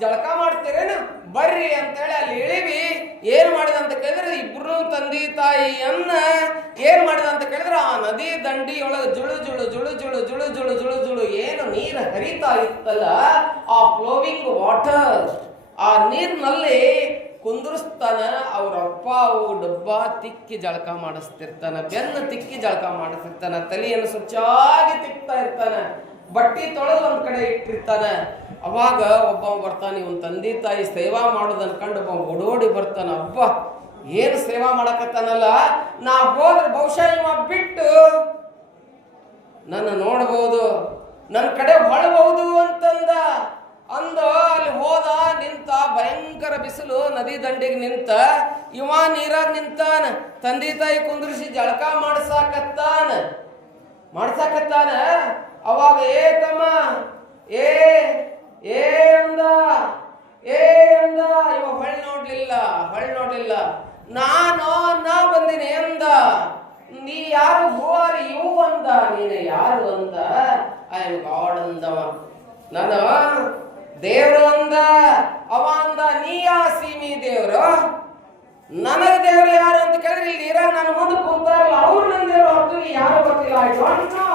ಜಳಕ ಮಾಡ್ತೀರೇನು ಬರ್ರಿ ಅಂತೇಳಿ ಅಲ್ಲಿ ಇಳಿವಿ. ಏನ್ ಮಾಡಿದ ಅಂತ ಕೇಳಿದ್ರೆ ಇಬ್ರು ತಂದೆ ತಾಯಿಯನ್ನ ಏನ್ ಮಾಡಿದ ಅಂತ ಕೇಳಿದ್ರೆ ಆ ನದಿ ದಂಡಿಯೊಳಗೆ ಜುಳು ಜುಳು ಜುಳು ಜುಳು ಜುಳು ಜುಳು ಜುಳು ಜುಳು ಏನು ನೀರು ಹರಿತಾ ಇತ್ತಲ್ಲ, ಆ ಫ್ಲೋವಿಂಗ್ ವಾಟರ್, ಆ ನೀರಿನಲ್ಲಿ ಕುಂದರ್ಸ್ತಾನ. ಅವ್ರಪ್ಪ ಅವು ಡಬ್ಬ ತಿಕ್ಕಿ ಜಳಕ ಮಾಡಿಸ್ತಿರ್ತಾನ, ಬೆನ್ನು ತಿಕ್ಕಿ ಜಳಕ ಮಾಡಿಸ್ತಿರ್ತಾನ, ತಲೆಯನ್ನು ಸ್ವಚ್ಛಾಗಿ ತಿಕ್ತಾ ಇರ್ತಾನ, ಬಟ್ಟಿ ತೊಳೆದು ಒಂದ್ ಕಡೆ ಇಟ್ಟಿರ್ತಾನ. ಅವಾಗ ಒಬ್ಬ ಬರ್ತಾನೆ, ಇವನ್ ತಂದೆ ತಾಯಿ ಸೇವಾ ಮಾಡೋದನ್ನ ಕಂಡು ಒಬ್ಬ ಓಡೋಡಿ ಬರ್ತಾನ. ಅಬ್ಬ ಏನು ಸೇವಾ ಮಾಡಕತ್ತಾನಲ್ಲ, ನಾ ಹೋದ್ರೆ ಬಹುಶಃ ಇವ ಬಿಟ್ಟು ನನ್ನ ನೋಡ್ಬಹುದು, ನನ್ನ ಕಡೆ ಹೊಳಬಹುದು ಅಂತಂದ. ಅಲ್ಲಿ ಹೋದ, ನಿಂತ, ಭಯಂಕರ ಬಿಸಿಲು, ನದಿ ದಂಡಿಗೆ ನಿಂತ. ಇವ ನೀರಾಗ ನಿಂತಾನ, ತಂದೆ ತಾಯಿ ಕುಂದ್ರಿಸಿ ಜಳಕ ಮಾಡ್ಸಾಕತ್ತಾನ. ಅವಾಗ ಏ ತಮ್ಮ ಏ ಅಂದ. ಇವ ಹೊಳ್ ನೋಡ್ಲಿಲ್ಲ. ನಾ ಬಂದಿನಿ ಅಂದ. ನೀ ಯಾರು? ಹೂವಾರಿ ಇವು ಅಂದ. ನೀನು ಯಾರು ಅಂದ. ಐ ಆಮ್ ಗಾಡ್ ಅಂದವ. ನಾನು ದೇವ್ರು ಅಂದ. ಅವ ಅಂದ, ನೀ ಯಾ ಸೀಮಿ ದೇವ್ರು? ನನಗೆ ದೇವ್ರು ಯಾರು ಅಂತ ಕೇಳಿದ್ರೆ ಇಲ್ಲಿ ಇರಾಗ ನಾನು ಮುಂದೆ ಕುಂತಾರಲ್ಲ ಅವ್ರು ನನ್ನ ದೇವ್ರು, ಹೊರತು ಯಾರು ಗೊತ್ತಿಲ್ಲ. ಐ ಡೋಂಟ್ ನೋ,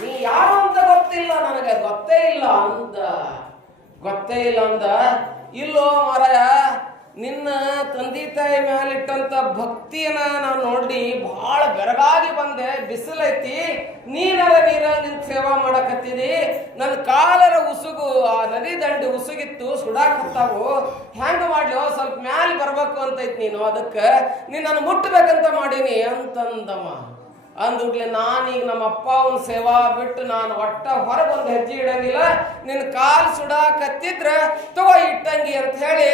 ನೀ ಯಾರು ಅಂತ ಗೊತ್ತಿಲ್ಲ, ನನಗೆ ಗೊತ್ತೇ ಇಲ್ಲ ಅಂದ. ಇಲ್ಲೋ ಮಾರಾಯ, ನಿನ್ನ ತಂದೆ ತಾಯಿ ಮೇಲಿಟ್ಟಂತ ಭಕ್ತಿಯನ್ನ ನಾನು ನೋಡಿ ಬಹಳ ಬೆರಗಾಗಿ ಬಂದೆ. ಬಿಸಿಲೈತಿ, ನೀನರ ನೀರಾಗ ನಿಂತ ಸೇವಾ ಮಾಡಕತ್ತಿದಿ. ನನ್ನ ಕಾಲರ ಉಸುಗು, ಆ ನದಿ ದಂಡಿ ಉಸುಗಿತ್ತು, ಸುಡಾಕತ್ತಾವು. ಹೆಂಗ ಮಾಡ್ಲಿ? ಸ್ವಲ್ಪ ಮ್ಯಾಲೆ ಬರ್ಬೇಕು ಅಂತೈತಿ ನೀನು, ಅದಕ್ಕೆ ನೀನು ಮುಟ್ಟಬೇಕಂತ ಮಾಡೀನಿ ಅಂತಂದವ. ಅಂದುಡ್ಲೆ ನಾನೀಗ ನಮ್ಮ ಅಪ್ಪ ಅವನ ಸೇವಾ ಬಿಟ್ಟು ನಾನು ಒಟ್ಟ ಹೊರಗೊಂದು ಹೆಜ್ಜೆ ಇಡಂಗಿಲ್ಲ. ನಿನ್ನ ಕಾಲು ಸುಡಾಕತ್ತಿದ್ರ ತಗೋ ಇಟ್ಟಂಗಿ ಅಂತ ಹೇಳಿ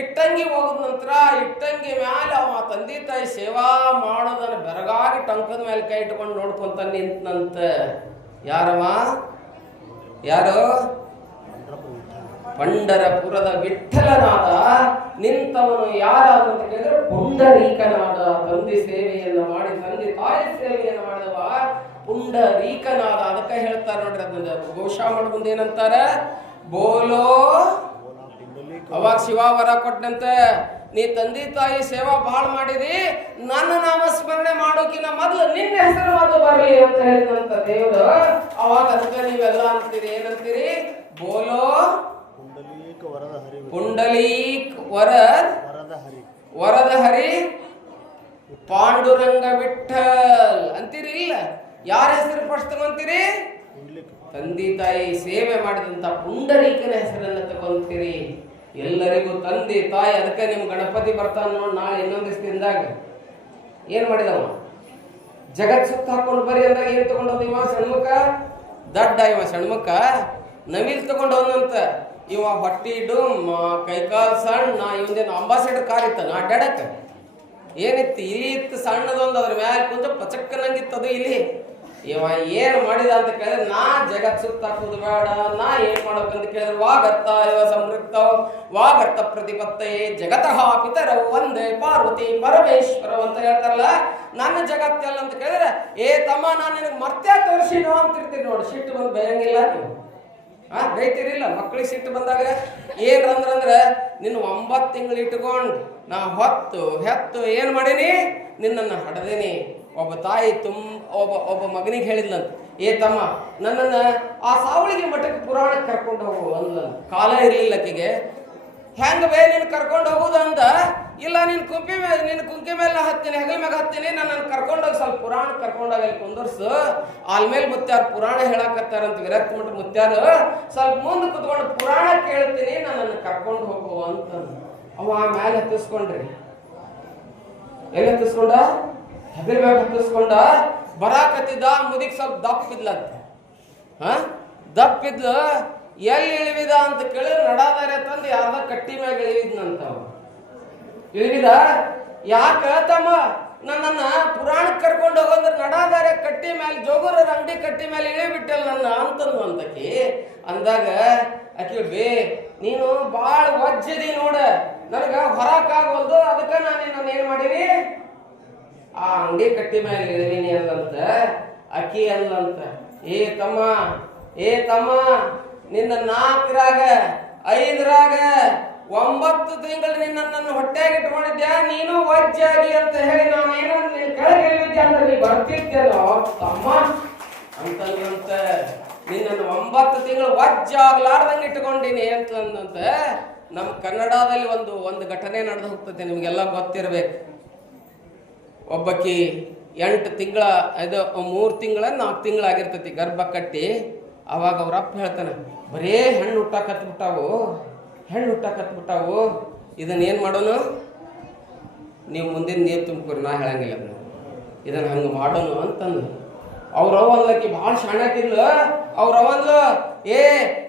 ಇಟ್ಟಂಗಿ ಹೋಗದ ನಂತರ ಇಟ್ಟಂಗಿ ಮ್ಯಾಲೆ ಅವ ತಂದೆ ತಾಯಿ ಸೇವಾ ಮಾಡೋದನ್ನ ಬೆರಗಾಗಿ ಟಂಕದ ಮೇಲೆ ಕೈ ಇಟ್ಕೊಂಡು ನೋಡ್ಕೊಂತ ನಿಂತನಂತ. ಯಾರು? ಪಂಡರಪುರದ ವಿಠಲನಾದ. ನಿಂತವನು ಯಾರಾದ ಅಂತ ಕೇಳಿದ್ರೆ ಪುಂಡರೀಕನಾದ. ತಂದೆ ಸೇವೆಯನ್ನು ಮಾಡಿ, ತಂದೆ ತಾಯಿ ಸೇವೆಯನ್ನು ಮಾಡಿದವ ಪುಂಡರೀಕನಾದ. ಅದಕ್ಕೆ ಹೇಳ್ತಾರೆ ನೋಡ್ರಿ, ಅದನ್ನ ಘೋಷ ಮಾಡ್ಬಂದು ಏನಂತಾರ, ಬೋಲೋ. ಅವಾಗ ಶಿವ ವರ ಕೊಟ್ಟಂತೆ, ನೀ ತಂದೆ ತಾಯಿ ಸೇವಾ ಬಹಳ ಮಾಡಿದಿ, ನನ್ನ ನಾಮಸ್ಮರಣೆ ಮಾಡೋಕಿನ ಮೊದಲು ನಿನ್ನ ಹೆಸರು ಅದು ಬರಲಿ ಅಂತ ಹೇಳಿದಂತ ದೇವರು. ಅವಾಗ ಅದಕ್ಕೆ ನೀವೆಲ್ಲ ಅಂತೀರಿ, ಏನಂತೀರಿ? ಬೋಲೋ ಪುಂಡಲೀಕ್ ವರದ ಹರಿ ಪಾಂಡುರಂಗ ವಿಠಲ್ ಅಂತೀರಿ. ಇಲ್ಲ, ಯಾರ ಹೆಸರು ಫಸ್ಟ್ ತಗೊಂತೀರಿ? ತಂದೆ ತಾಯಿ ಸೇವೆ ಮಾಡಿದಂತ ಪುಂಡರೀಕನ ಹೆಸರನ್ನ ತಗೊಂತೀರಿ. ಎಲ್ಲರಿಗೂ ತಂದೆ ತಾಯಿ. ಅದಕ್ಕೆ ನಿಮ್ ಗಣಪತಿ ಬರ್ತಾನ ನೋಡಿ ನಾಳೆ ಇನ್ನೊಂದು ದಿವಸದಿಂದಾಗ. ಏನ್ ಮಾಡಿದವ? ಜಗತ್ ಸುತ್ತ ಹಾಕೊಂಡು ಬರಿ ಅಂದಾಗ ಏನ್ ತಗೊಂಡೋದ ಇವ? ಸಣ್ಮುಖ ದಡ್ಡ. ಇವ ಸಣ್ಮುಖ ನವಿಲ್ ತಗೊಂಡವನಂತ. ಇವ ಹೊಟ್ಟಿ ಡುಮ್, ಕೈಕಾಲ್ ಸಣ್ಣ. ಇವಂದೇನು ಅಂಬಾಸಿಡರ್ ಕಾರ್ ಇತ್ತ ನಾ ಅಡ್ಡಾಡಕ್ಕ? ಏನಿತ್ತು? ಇಲಿ ಇತ್ತು ಸಣ್ಣದೊಂದು, ಅದ್ರ ಮ್ಯಾಲ ಕುಂತ ಪಚಕ್ಕನಂಗಿತ್ತದು ಇಲಿ. ಇವ ಏನ್ ಮಾಡಿದ ಅಂತ ಕೇಳಿದ್ರೆ, ನಾ ಜಗತ್ ಸುತ್ತ ಹಾಕುದು ಬೇಡ, ನಾ ಏನ್ ಮಾಡ್ಬೇಕಂತ ಕೇಳಿದ್ರೆ, ವಾಗರ್ತ ಇವ ಸಂಪೃಕ್ತ ವಾಗರ್ತ ಪ್ರತಿಪತ್ತಯೇ ಜಗತಃ ಪಿತರವು ಒಂದೇ ಪಾರ್ವತಿ ಪರಮೇಶ್ವರ ಅಂತ ಹೇಳ್ತಾರಲ್ಲ. ನನ್ನ ಜಗತ್ತೆಲ್ಲ ಅಂತ ಕೇಳಿದ್ರೆ, ಏ ತಮ್ಮ ನಾನು ನಿನಗೆ ಮತ್ತೆ ತೋರಿಸಿನೋ ಅಂತಿರ್ತೀನಿ ನೋಡಿ. ಸಿಟ್ಟು ಬಂದು ಬಯಂಗಿಲ್ಲ ನೀವು? ಬೈತಿರಿಲ್ಲ ಮಕ್ಕಳಿಗೆ ಸಿಟ್ಟು ಬಂದಾಗ. ಏನಂದ್ರೆ ನಿನ್ನ 9 ತಿಂಗಳು ಇಟ್ಕೊಂಡು ನಾ ಹೆತ್ತು ಏನ್ ಮಾಡೀನಿ, ನಿನ್ನನ್ನು ಹಡದೇನಿ. ಒಬ್ಬ ತಾಯಿ ಒಬ್ಬ ಮಗನಿಗೆ ಹೇಳಿದ್ಲಂತ, ಏ ತಮ್ಮ ನನ್ನನ್ನು ಆ ಸಾವಳಿಗೆ ಮಠಕ್ಕೆ ಪುರಾಣಕ್ಕೆ ಕರ್ಕೊಂಡು ಹೋಗು ಅಂದ್ಲಂತ. ಕಾಲ ಇರಲಿಲ್ಲ ಆಕೆಗೆ. ಹೆಂಗ ಬೇ ನೀನು ಕರ್ಕೊಂಡು ಹೋಗುದು ಅಂದ. ಇಲ್ಲ ನಿನ್ನ ಕುಂಕಿ ಮೇಲೆ ಹತ್ತೀನಿ, ಹೆಗಲ ಮ್ಯಾಗ ಹತ್ತೀನಿ, ನನ್ನ ಕರ್ಕೊಂಡೋಗಿ ಸ್ವಲ್ಪ ಪುರಾಣ ಕರ್ಕೊಂಡೋಗಿ ಅಲ್ಲಿ ಕುಂದರ್ಸು. ಆಲ್ಮೇಲೆ ಮುತ್ಯಾರ ಪುರಾಣ ಹೇಳಕತ್ತಾರಂತ ವಿರಕ್ತ ಮಠ ಮುತ್ಯಾರು, ಸ್ವಲ್ಪ ಮುಂದೆ ಕುತ್ಕೊಂಡು ಪುರಾಣ ಕೇಳ್ತೀನಿ, ನನ್ನನ್ನು ಕರ್ಕೊಂಡು ಹೋಗು ಅಂತ. ಅವ ಮ್ಯಾಲೆ ಹತ್ತಿಸ್ಕೊಂಡ್ರಿ. ಎಲ್ಲಿ ಹತ್ತಿಸ್ಕೊಂಡ? ಹೆಗಲ ಮ್ಯಾಗ ಹತ್ತಿಸ್ಕೊಂಡ. ಬರಾಕತ್ತಿದ್ದ ಮುದಿಗೆ ಸ್ವಲ್ಪ ದಪ್ಪಿದ್ಲಂತ. ದಪ್ಪಿದ್ಲು. ಎಲ್ಲಿ ಇಳಿವಿದ ಅಂತ ಕೇಳಿದ್ರೆ ನಡಾದಾರೆ ತಂದು ಯಾರ್ದ ಕಟ್ಟಿ ಮ್ಯಾಗ ಇಳಿವಿದ್ನಂತ. ಇಳಿವಿದ ಯಾಕ ತಮ್ಮ ನನ್ನನ್ನ ಪುರಾಣಕ್ಕೆ ಕರ್ಕೊಂಡು ಹೋಗೋದ್ರೆ ನಡಾದಾರೆ ಕಟ್ಟಿ ಮೇಲೆ ಜೋಗುರ ಅಂಗಡಿ ಕಟ್ಟಿ ಮೇಲೆ ಇಳಿಬಿಟ್ಟಲ್ಲ ನನ್ನ ಅಂತಂದು ಅಂತಕಿ ಅಂದಾಗ ಆಕಿ ಬೇ ನೀನು ಭಾಳ ವಜ್ಜದಿ ನೋಡ, ನನಗ ಹೊರಕಾಗೋದು, ಅದಕ್ಕೆ ನಾನು ಏನ್ ಮಾಡೀನಿ ಆ ಅಂಗಡಿ ಕಟ್ಟಿ ಮೇಲೆ ಇಳಿದೀನಿ ಅಲ್ಲಂತ. ಅಕ್ಕಿ ಅಲ್ಲಂತ, ಏ ತಮ್ಮ ನಿನ್ನ 4ರಾಗ 5ರಾಗ 9 ತಿಂಗಳು ನಿನ್ನನ್ನು ಹೊಟ್ಟೆಗೆ ಇಟ್ಕೊಂಡಿದ್ದೆ, ನೀನು ವಜ್ಜಾಗಿ ಅಂತ ಹೇಳಿ ನಾನು ಏನಂದ್ರೆ ನೀನು ಕೆಳಗೆ ಇಳಿದ್ದೆ ಅಂದ್ರೆ ನೀ ಬರ್ತಿದ್ದೇನೋ ತಮ್ಮ ಅಂತಂತ. ನಿನ್ನನ್ನು 9 ತಿಂಗಳು ವಜ್ಜಾಗ್ಲಾರ್ದಂಗೆ ಇಟ್ಕೊಂಡಿನಿ ಅಂತಂದಂತ. ನಮ್ಮ ಕನ್ನಡದಲ್ಲಿ ಒಂದು ಘಟನೆ ನಡೆದು ಹೋಗ್ತದೆ, ನಿಮ್ಗೆಲ್ಲ ಗೊತ್ತಿರ್ಬೇಕು. ಒಬ್ಬಕಿ 8 ತಿಂಗಳ 3 ತಿಂಗಳ 4 ತಿಂಗಳಾಗಿರ್ತತಿ ಗರ್ಭ ಕಟ್ಟಿ. ಅವಾಗ ಅವ್ರಪ್ಪ ಹೇಳ್ತಾನೆ, ಬರೇ ಹೆಣ್ಣು ಹುಟ್ಟಾಕತ್ಬಿಟ್ಟಾವು, ಇದನ್ನೇನು ಮಾಡೋನು, ನೀವು ಮುಂದಿನ ನೀರು ತುಂಬ್ಕೊರಿ, ನಾ ಹೇಳಂಗಿಲ್ಲ ಅದನ್ನ, ಇದನ್ನು ಹಂಗೆ ಮಾಡೋನು ಅಂತಂದು. ಅವ್ರವ್ವ ಅನ್ಲಕ್ಕಿ ಭಾಳ ಶಾಣಾಕಿದ್ಲು. ಅವ್ರವ್ವನ್ಲು, ಏ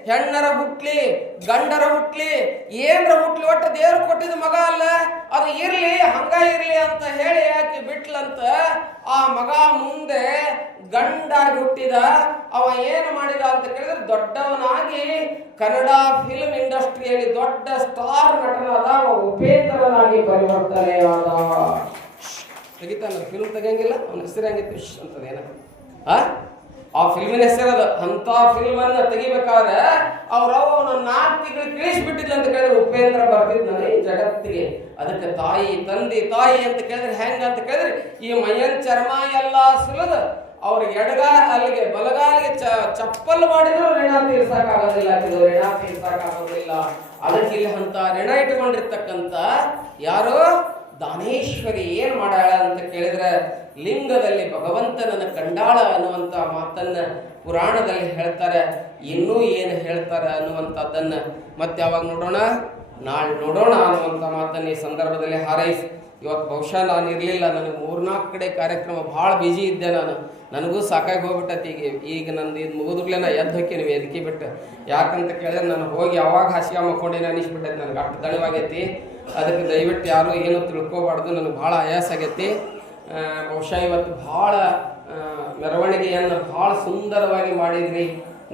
ಹೆಣ್ಣರ ಹುಟ್ಲಿ ಗಂಡರ ಹುಟ್ಲಿ ಏನರ ಹುಟ್ಲಿ, ಒಟ್ಟು ದೇವ್ರು ಕೊಟ್ಟಿದ ಮಗ ಅಲ್ಲ, ಅದು ಇರ್ಲಿ ಹಂಗ ಇರ್ಲಿ ಅಂತ ಹೇಳಿ ಆಕಿ ಬಿಟ್ಲಂತ. ಆ ಮಗ ಮುಂದೆ ಗಂಡಾಗಿ ಹುಟ್ಟಿದ. ಅವ ಏನು ಮಾಡಿದ ಅಂತ ಕೇಳಿದ್ರೆ ದೊಡ್ಡವನಾಗಿ ಕನ್ನಡ ಫಿಲ್ಮ್ ಇಂಡಸ್ಟ್ರಿಯಲ್ಲಿ ದೊಡ್ಡ ಸ್ಟಾರ್ ನಟನಾದ, ಉಪೇಂದ್ರನಾಗಿ ಪರಿವರ್ತನೆ ಆದ. ತೆಗಿತಾನ ಫಿಲ್ಮ್ ತೆಗಿಯಂಗಿಲ್ಲ, ಅವನ ಹೆಸರು ಹಂಗಿತ್ತು ಅಂತದೇನ ಆ ಫಿಲ್ಮಿನ ಹೆಸರದ. ಅಂತ ಫಿಲ್ಮ್ ಅನ್ನ ತೆಗಿಬೇಕಾದ್ರೆ ಅವ್ರವ್ವ ಅವನ 4 ತಿಂಗಳು ತಿಳಿಸ್ಬಿಟ್ಟಿದ್ಲು ಅಂತ ಕೇಳಿದ್ರೆ ಉಪೇಂದ್ರ ಬರ್ತಿದ್ನ ಈ ಜಗತ್ತಿಗೆ. ಅದಕ್ಕೆ ತಾಯಿ ಅಂತ ಕೇಳಿದ್ರೆ ಹೆಂಗ ಅಂತ ಕೇಳಿದ್ರೆ ಈ ಮೈಯನ್ ಚರ್ಮ ಎಲ್ಲ ಸುಲಿದು ಅವ್ರಿಗೆ ಅಲ್ಲಿಗೆ ಬಲಗಾಲಿಗೆ ಚಪ್ಪಲ್ ಮಾಡಿದ್ರು ಋಣ ತೀರ್ಸಕ್ಕಾಗೋದಿಲ್ಲ, ಋಣ ತೀರ್ಸಕ್ಕಾಗೋದಿಲ್ಲ. ಅದಕ್ಕೆ ಇಲ್ಲಿ ಅಂತ ಋಣ ಇಟ್ಕೊಂಡಿರ್ತಕ್ಕಂಥ ಯಾರು ದಾನೇಶ್ವರಿ ಏನ್ ಮಾಡಾಳ ಅಂತ ಕೇಳಿದ್ರೆ ಲಿಂಗದಲ್ಲಿ ಭಗವಂತನನ್ನ ಕಂಡಾಳ ಅನ್ನುವಂತ ಮಾತನ್ನ ಪುರಾಣದಲ್ಲಿ ಹೇಳ್ತಾರೆ. ಇನ್ನೂ ಏನು ಹೇಳ್ತಾರೆ ಅನ್ನುವಂಥದ್ದನ್ನ ಮತ್ತೆ ಯಾವಾಗ ನೋಡೋಣ, ನಾಳೆ ನೋಡೋಣ ಅನ್ನುವಂಥ ಮಾತನ್ನ ಈ ಸಂದರ್ಭದಲ್ಲಿ ಹಾರೈಸಿ. ಇವತ್ತು ಬಹುಶಃ ನಾನು ಇರಲಿಲ್ಲ, ನನಗೆ 3-4 ಕಡೆ ಕಾರ್ಯಕ್ರಮ ಭಾಳ ಬ್ಯುಸಿ ಇದ್ದೆ. ನನಗೂ ಸಾಕಾಗಿ ಹೋಗ್ಬಿಟ್ಟತಿ. ಈಗ ನಂದು ಇದು ಮುಗಿದ್ರಲೇ ನಾ ಎದ್ದು ಹೋಗ್ತೀನಿ ವೇದಿಕೆ ಬಿಟ್ಟು. ಯಾಕಂತ ಕೇಳಿದ್ರೆ ನಾನು ಹೋಗಿ ಯಾವಾಗ ಹಾಸಿಗೆ ಮಕ್ಕೊಂಡಿನ ಅನಿಸ್ಬಿಟ್ಟೈತಿ, ನನಗೆ ಅಷ್ಟು ದಣಿವಾಗೈತಿ. ಅದಕ್ಕೆ ದಯವಿಟ್ಟು ಯಾರು ಏನು ತಿಳ್ಕೊಬಾರ್ದು, ನನಗೆ ಭಾಳ ಆಯಾಸ ಆಗೈತಿ. ಬಹುಶಃ ಇವತ್ತು ಭಾಳ ಮೆರವಣಿಗೆಯನ್ನು ಭಾಳ ಸುಂದರವಾಗಿ ಮಾಡಿದ್ರಿ.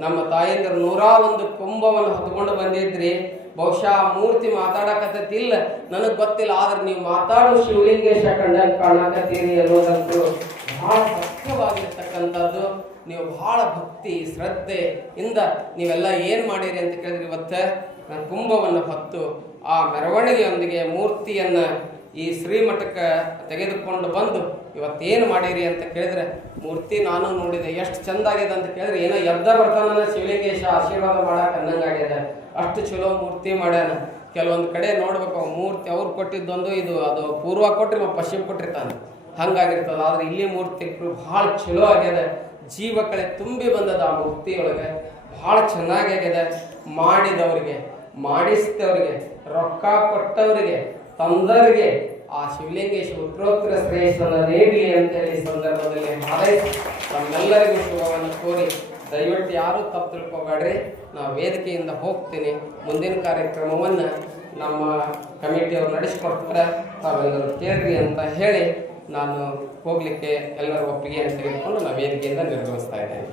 ನಮ್ಮ ತಾಯಂದಿರು 101 ಕುಂಭವನ್ನು ಹೊತ್ಕೊಂಡು ಬಂದಿದ್ರಿ. ಬಹುಶಃ ಮೂರ್ತಿ ಮಾತಾಡಕತ್ತಿಲ್ಲ ನನಗೆ ಗೊತ್ತಿಲ್ಲ, ಆದ್ರೆ ನೀವು ಮಾತಾಡೋ ಶಿವಲಿಂಗೇಶ ಕಂಡಂಗೆ ಕಾಣಕತ್ತೀರಿ ಅನ್ನೋದಂತೂ ಬಹಳ ಸತ್ಯವಾಗಿರ್ತಕ್ಕಂಥದ್ದು. ನೀವು ಬಹಳ ಭಕ್ತಿ ಶ್ರದ್ಧೆ ಇಂದ ನೀವೆಲ್ಲ ಏನು ಮಾಡಿರಿ ಅಂತ ಕೇಳಿದ್ರಿ. ಇವತ್ತು ನಾನು ಕುಂಭವನ್ನು ಹೊತ್ತು ಆ ಮೆರವಣಿಗೆಯೊಂದಿಗೆ ಮೂರ್ತಿಯನ್ನು ಈ ಶ್ರೀಮಠಕ್ಕೆ ತೆಗೆದುಕೊಂಡು ಬಂದು ಇವತ್ತೇನು ಮಾಡಿರಿ ಅಂತ ಕೇಳಿದ್ರೆ ಮೂರ್ತಿ ನಾನು ನೋಡಿದೆ, ಎಷ್ಟು ಚಂದ ಆಗಿದೆ ಅಂತ ಕೇಳಿದ್ರೆ ಏನೋ ಎದ್ದ ಬರ್ತಾನ ಶಿವಲಿಂಗೇಶ ಆಶೀರ್ವಾದ ಮಾಡಕ್ಕೆ ಅನ್ನಂಗಾಗಿದೆ. ಅಷ್ಟು ಚಲೋ ಮೂರ್ತಿ ಮಾಡ್ಯಾನ. ಕೆಲವೊಂದು ಕಡೆ ನೋಡ್ಬೇಕು, ಮೂರ್ತಿ ಅವ್ರು ಕೊಟ್ಟಿದ್ದೊಂದು ಅದು ಪೂರ್ವ ಕೊಟ್ಟರೆ ಪಶ್ಚಿಮ ಕೊಟ್ಟಿರ್ತಾನೆ, ಹಂಗಾಗಿರ್ತದ. ಆದ್ರೆ ಇಲ್ಲಿ ಮೂರ್ತಿ ಭಾಳ ಚಲೋ ಆಗ್ಯದ, ಜೀವಕಳೆ ತುಂಬಿ ಬಂದದ ಆ ಮೂರ್ತಿಯೊಳಗೆ. ಭಾಳ ಚೆನ್ನಾಗಿ ಆಗ್ಯದ. ಮಾಡಿದವರಿಗೆ, ಮಾಡಿಸಿದವರಿಗೆ, ರೊಕ್ಕ ಕೊಟ್ಟವರಿಗೆ, ತಂದವರಿಗೆ ಆ ಶಿವಲಿಂಗೇಶ ಉತ್ತರೋತ್ತರ ಶ್ರೇಯಸ್ಸನ್ನು ನೀಡಲಿ ಅಂತೇಳಿ ಸಂದರ್ಭದಲ್ಲಿ ಹಾರೈಸಿ ನಮ್ಮೆಲ್ಲರಿಗೂ ಶುಭವನ್ನು ಕೋರಿ ದಯವಿಟ್ಟು ಯಾರೂ ತಪ್ಪು ತಿಳ್ಕೊಬೇಡ್ರಿ. ನಾವು ವೇದಿಕೆಯಿಂದ ಹೋಗ್ತೀನಿ. ಮುಂದಿನ ಕಾರ್ಯಕ್ರಮವನ್ನು ನಮ್ಮ ಕಮಿಟಿಯವರು ನಡೆಸಿಕೊಡ್ತಾರೆ, ತಾವೆಲ್ಲರೂ ಕೇಳ್ರಿ ಅಂತ ಹೇಳಿ ನಾನು ಹೋಗಲಿಕ್ಕೆ ಎಲ್ಲರೂ ಒಪ್ಪಿಗೆ ಅಂತ ತೆಗೆದುಕೊಂಡು ನಾವು ವೇದಿಕೆಯಿಂದ ನಿರ್ವಹಿಸ್ತಾ ಇದ್ದೇನೆ.